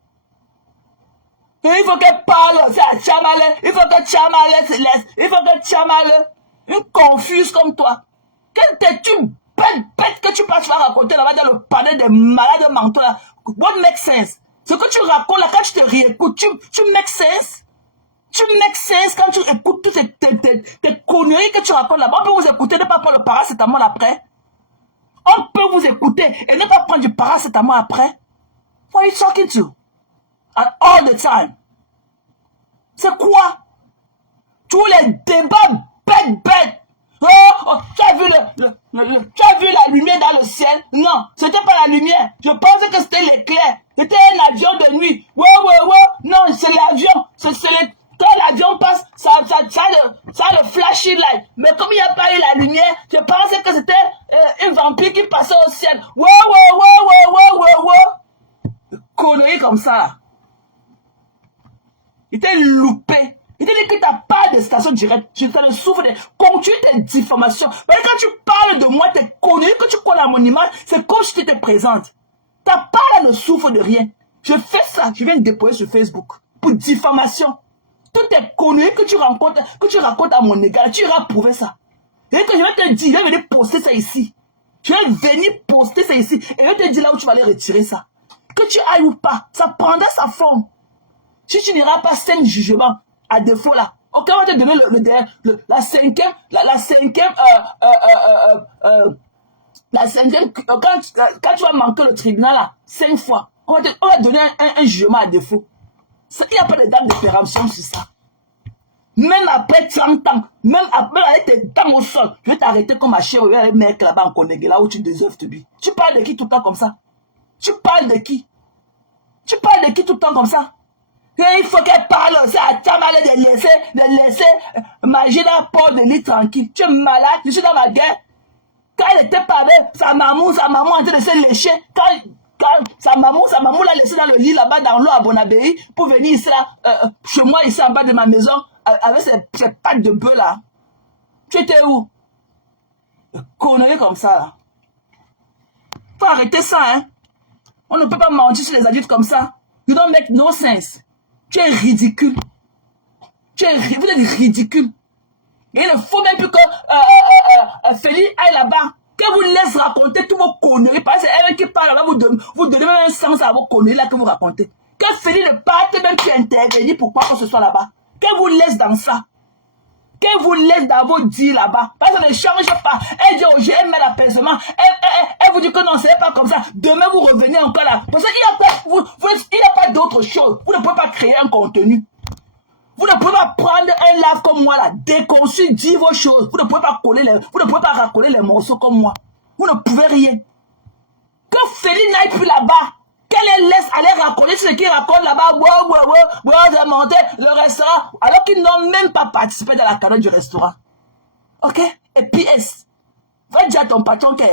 il faut qu'elle parle, c'est à Tchamale. Il faut que Tchamale se laisse. Il faut que Tchamale, une confuse comme toi. Quelle t'es-tu bête que tu vas raconter là-bas dans le panel des malades mentaux là? What makes sense? Ce que tu racontes là, quand tu te réécoutes, tu make sense? Tu make sense quand tu écoutes toutes tes conneries que tu racontes là-bas. On peut vous écouter, ne pas prendre le paracétamol après. On peut vous écouter et ne pas prendre du paracétamol après. What are you talking to? And all the time. C'est quoi? Tous les débats bêtes. Oh, tu as vu la lumière dans le ciel? Non, c'était pas la lumière. Je pensais que c'était l'éclair. C'était un avion de nuit. Ouais. Non, c'est l'avion. Quand l'avion passe, ça a le flashing light. Mais comme il n'y a pas eu la lumière, je pensais que c'était un vampire qui passait au ciel. Ouais. Conneries comme ça. Il t'a loupé. Il t'a dit que tu n'as pas de station directe. Tu te souffres de continuer tes diffamations. Mais quand tu parles de moi, tes conneries que tu colles à mon image, c'est comme si tu étais présente. Ta part ne souffre de rien. Je fais ça, je viens de déposer sur Facebook. Pour diffamation. Toutes tes conneries que tu racontes à mon égard, tu iras prouver ça. Et que je vais te dire, je vais venir poster ça ici. Je vais venir poster ça ici. Et je vais te dire là où tu vas aller retirer ça. Que tu ailles ou pas, ça prendra sa forme. Si tu n'iras pas sans jugement, à défaut là, ok, on va te donner la cinquième, quand tu vas manquer le tribunal là, 5 fois, on va donner un jugement à défaut. Il n'y a pas de date de péremption sur ça. Même après 30 ans, même avec tes dents au sol, je vais t'arrêter comme ma chère, je vais aller mettre là-bas en Konégé, là où tu déserves te dire. Tu parles de qui tout le temps comme ça? Tu parles de qui tout le temps comme ça? Et il faut qu'elle parle, c'est à Tchamale de laisser Magina Paul de lit tranquille. Tu es malade, je suis dans ma guerre. Quand elle était pas avec sa maman en train de se lécher, quand sa maman l'a laissé dans le lit là-bas dans l'eau à Bonabéi pour venir ici là, chez moi ici en bas de ma maison avec ces pattes de bœuf là. Tu étais où? Conneries comme ça là. Faut arrêter ça hein. On ne peut pas mentir sur les adultes comme ça. You don't make no sense. Tu es ridicule. Vous êtes ridicule. Et il ne faut même plus que Félix aille là-bas. Que vous laisse raconter tous vos conneries. Parce que c'est elle qui parle là, vous donnez même un sens à vos conneries là que vous racontez. Que Félix ne parte même plus intervenir pour pas que ce soit là-bas. Que vous laisse dans ça. Que vous laisse dans vos dits là-bas. Parce que ça ne change pas. Elle dit, oh, j'ai aimé l'apaisement. Elle vous dit que non, c'est pas comme ça. Demain, vous revenez encore là. Parce qu'il n'y a pas d'autre chose. Vous ne pouvez pas créer un contenu. Vous ne pouvez pas prendre un live comme moi là, déconçu, dire vos choses. Vous ne pouvez pas racoler les morceaux comme moi. Vous ne pouvez rien. Que Félix n'aille plus là-bas. Qu'elle laisse aller raconter ce qu'il raconte là-bas. J'ai monté le restaurant. Alors qu'ils n'ont même pas participé dans la carrière du restaurant. Ok? Et puis, va dire à ton patron que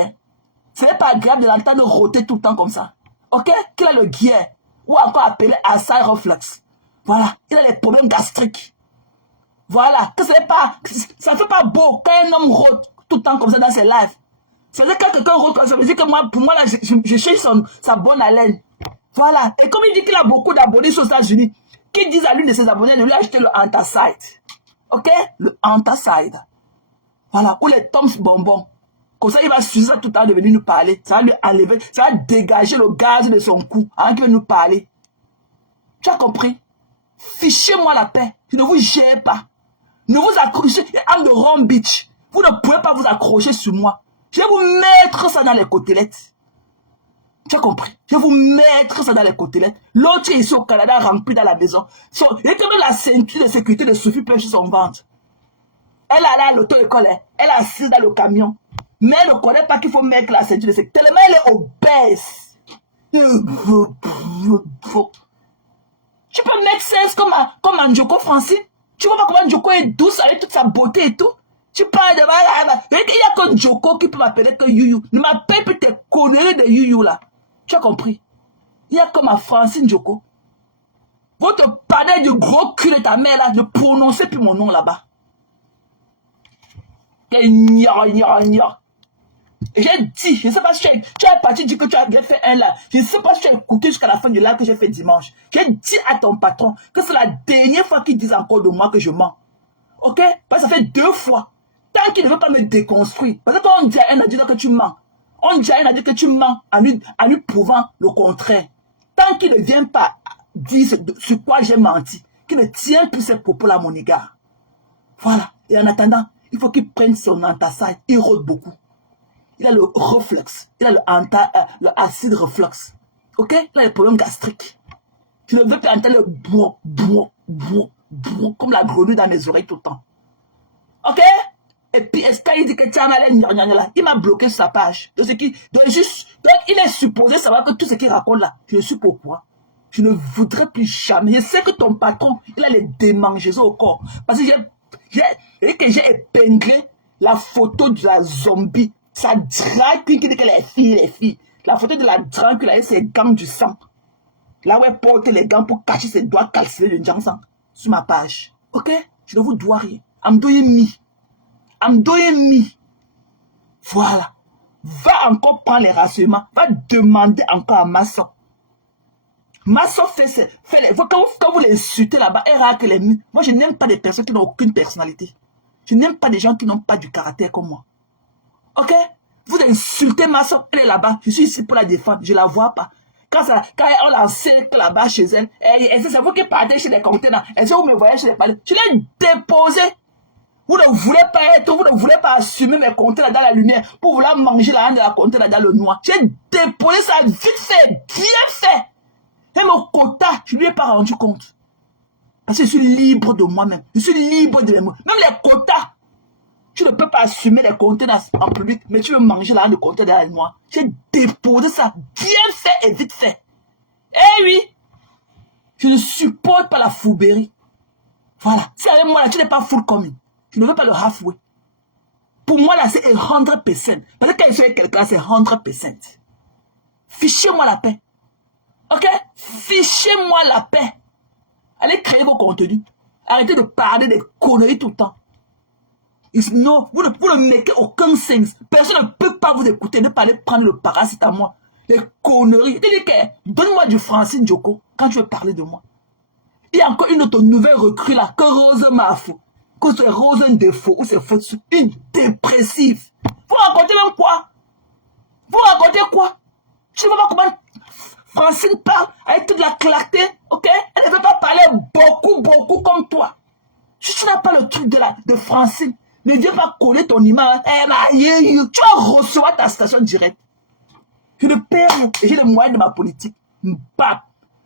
ce n'est pas agréable de l'entendre rôter tout le temps comme ça. Ok? Qu'il a le guerre. Ou encore appelé acide reflux. Voilà. Il a des problèmes gastriques. Voilà. Que ça ne fait pas beau quand un homme rôte tout le temps comme ça dans ses lives. Ça veut dire que quand quelqu'un rôte comme ça, ça veut dire que moi, pour moi, là, je cherche sa bonne haleine. Voilà. Et comme il dit qu'il a beaucoup d'abonnés aux États-Unis, qu'il dise à l'une de ses abonnés de lui acheter le Antacide. Ok? Le Antacide. Voilà. Ou les Toms bonbons. Comme ça, il va suivre ça tout le temps de venir nous parler. Ça va lui enlever, ça va dégager le gaz de son cou avant qu'il vienne nous parler. Tu as compris? Fichez-moi la paix. Je ne vous gère pas. Ne vous accrochez. I'm the wrong bitch. Vous ne pouvez pas vous accrocher sur moi. Je vais vous mettre ça dans les côtelettes. Tu as compris? Je vais vous mettre ça dans les côtelettes. L'autre est ici au Canada, rempli dans la maison. Il y a quand même la ceinture de sécurité de Sophie plein sur son ventre. Elle est allée à l'auto-école. Elle est assise dans le camion. Mais elle ne connaît pas qu'il faut mettre la ceinture de sécurité. Tellement elle est obèse. Tu peux mettre sense comme Njoko Francine. Tu vois pas comment Njoko est douce avec toute sa beauté et tout. Tu parles de... Il n'y a que Njoko qui peut m'appeler que Yuyu. Ne m'appelle plus tes conneries de Yuyu là. Tu as compris? Il y a comme ma Francine Njoko. Votre panel du gros cul de ta mère là, ne prononcez plus mon nom là-bas. J'ai dit, je ne sais pas si tu as parti dire que tu as bien fait un live. Je ne sais pas si tu as écouté jusqu'à la fin du live que j'ai fait dimanche. J'ai dit à ton patron que c'est la dernière fois qu'il dit encore de moi que je mens. Ok? Parce que ça fait 2 fois. Tant qu'il ne veut pas me déconstruire. Parce que quand on dit à un adulte que tu mens, on dit à un adulte que tu mens en lui prouvant le contraire. Tant qu'il ne vient pas dire sur quoi j'ai menti, qu'il ne tient plus ses propos à mon égard. Voilà. Et en attendant, il faut qu'il prenne son antacide. Il rôde beaucoup. Il a le reflux. Il a le acide reflux. Ok? Il a les problèmes gastriques. Je ne veux plus entendre le comme la grenouille dans mes oreilles tout le temps. Ok? Et puis, est-ce qu'il dit que tu as mal là? Il m'a bloqué sur sa page. Donc, il est supposé savoir que tout ce qu'il raconte là, je suis pourquoi. Je ne voudrais plus jamais. Je sais que ton patron, il a les démangeaisons au corps. Parce que j'ai épinglé la photo de la zombie. Sa drag queen qui dit que les filles. La photo de la drag queen avec ses gants du sang. Là où elle porte les gants pour cacher ses doigts calcinés de Jansan. Sur ma page. Ok? Je ne vous dois rien. I'm doing me. Voilà. Va encore prendre les renseignements. Va demander encore à Masson. Masson quand vous l'insultez là-bas, elle raque les murs. Moi, je n'aime pas des personnes qui n'ont aucune personnalité. Je n'aime pas des gens qui n'ont pas du caractère comme moi. Ok? Vous insultez ma soeur, elle est là-bas. Je suis ici pour la défendre. Je ne la vois pas. Quand on la sait là-bas chez elle, c'est vous qui partez chez les conteneurs. Est-ce que vous me voyez chez les palais? Je l'ai déposé. Vous ne voulez pas assumer mes conteneurs dans la lumière pour vouloir manger la de la conteneur dans le noir. J'ai déposé ça vite fait, bien fait. Et mon quota, je ne lui ai pas rendu compte. Parce que je suis libre de moi-même. Je suis libre de mes mots. Même les quotas. Tu ne peux pas assumer les conteneurs en public, mais tu veux manger la de conteneur derrière moi. J'ai déposé ça bien fait et vite fait. Eh oui, je ne supporte pas la fourberie. Voilà. C'est avec moi là, tu n'es pas full coming. Je ne veux pas le halfway. Pour moi là, c'est 100%. Parce que quand je suis avec quelqu'un, c'est 100%. Fichez-moi la paix. Ok? Fichez-moi la paix. Allez créer vos contenus. Arrêtez de parler des conneries tout le temps. Non, vous ne mettez aucun sens. Personne ne peut pas vous écouter. Ne pas aller prendre le paracétamol. Les conneries. Donne-moi du Francine Njoko quand tu veux parler de moi. Il y a encore une autre nouvelle recrue là, que Rose Mafou. que c'est Rose un défaut ou c'est faute sur une dépressive. Vous racontez même quoi? Vous racontez quoi? Je ne sais pas comment Francine parle avec toute la clarté, ok? Elle ne veut pas parler beaucoup comme toi. Si tu n'as pas le truc de Francine, ne viens pas coller ton image. Tu vas recevoir ta station directe. Je ne perds rien et j'ai les moyens de ma politique. Bap.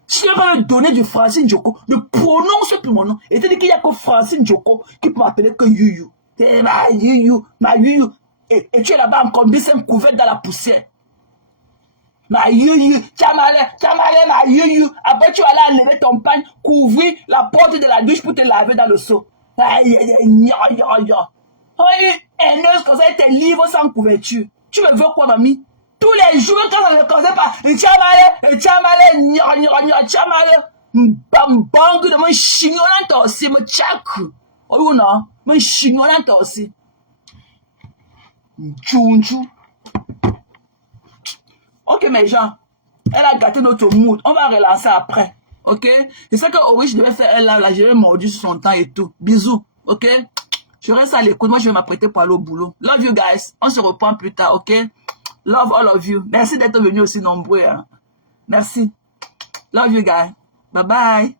Si tu veux me donner du Francine Djoko, ne prononce plus mon nom. Et te dis qu'il n'y a que Francine Djoko qui peut m'appeler que Yuyu. Ma Yuyu. Et tu es là-bas encore mis un couvert dans la poussière. Ma Yuyu, tu as mal, ma Yuyu. Après, tu vas aller enlever ton pagne, couvrir la porte de la douche pour te laver dans le seau. Haineuse comme ça, tes livres sans couverture. Tu me veux quoi, mamie? Tous les jours, quand ça ne commençait pas, tu as mal, banque de mon chignolant aussi, mon tchak. Oh non, mon chignolant aussi. Tchou. Ok, mes gens, elle a gâté notre mood. On va relancer après. Ok? C'est ça que je devais faire elle là, je vais mordu sur son temps et tout. Bisous. Ok? Je reste à l'écoute. Moi, je vais m'apprêter pour aller au boulot. Love you guys. On se reprend plus tard. Ok? Love all of you. Merci d'être venus aussi nombreux. Hein? Merci. Love you guys. Bye bye.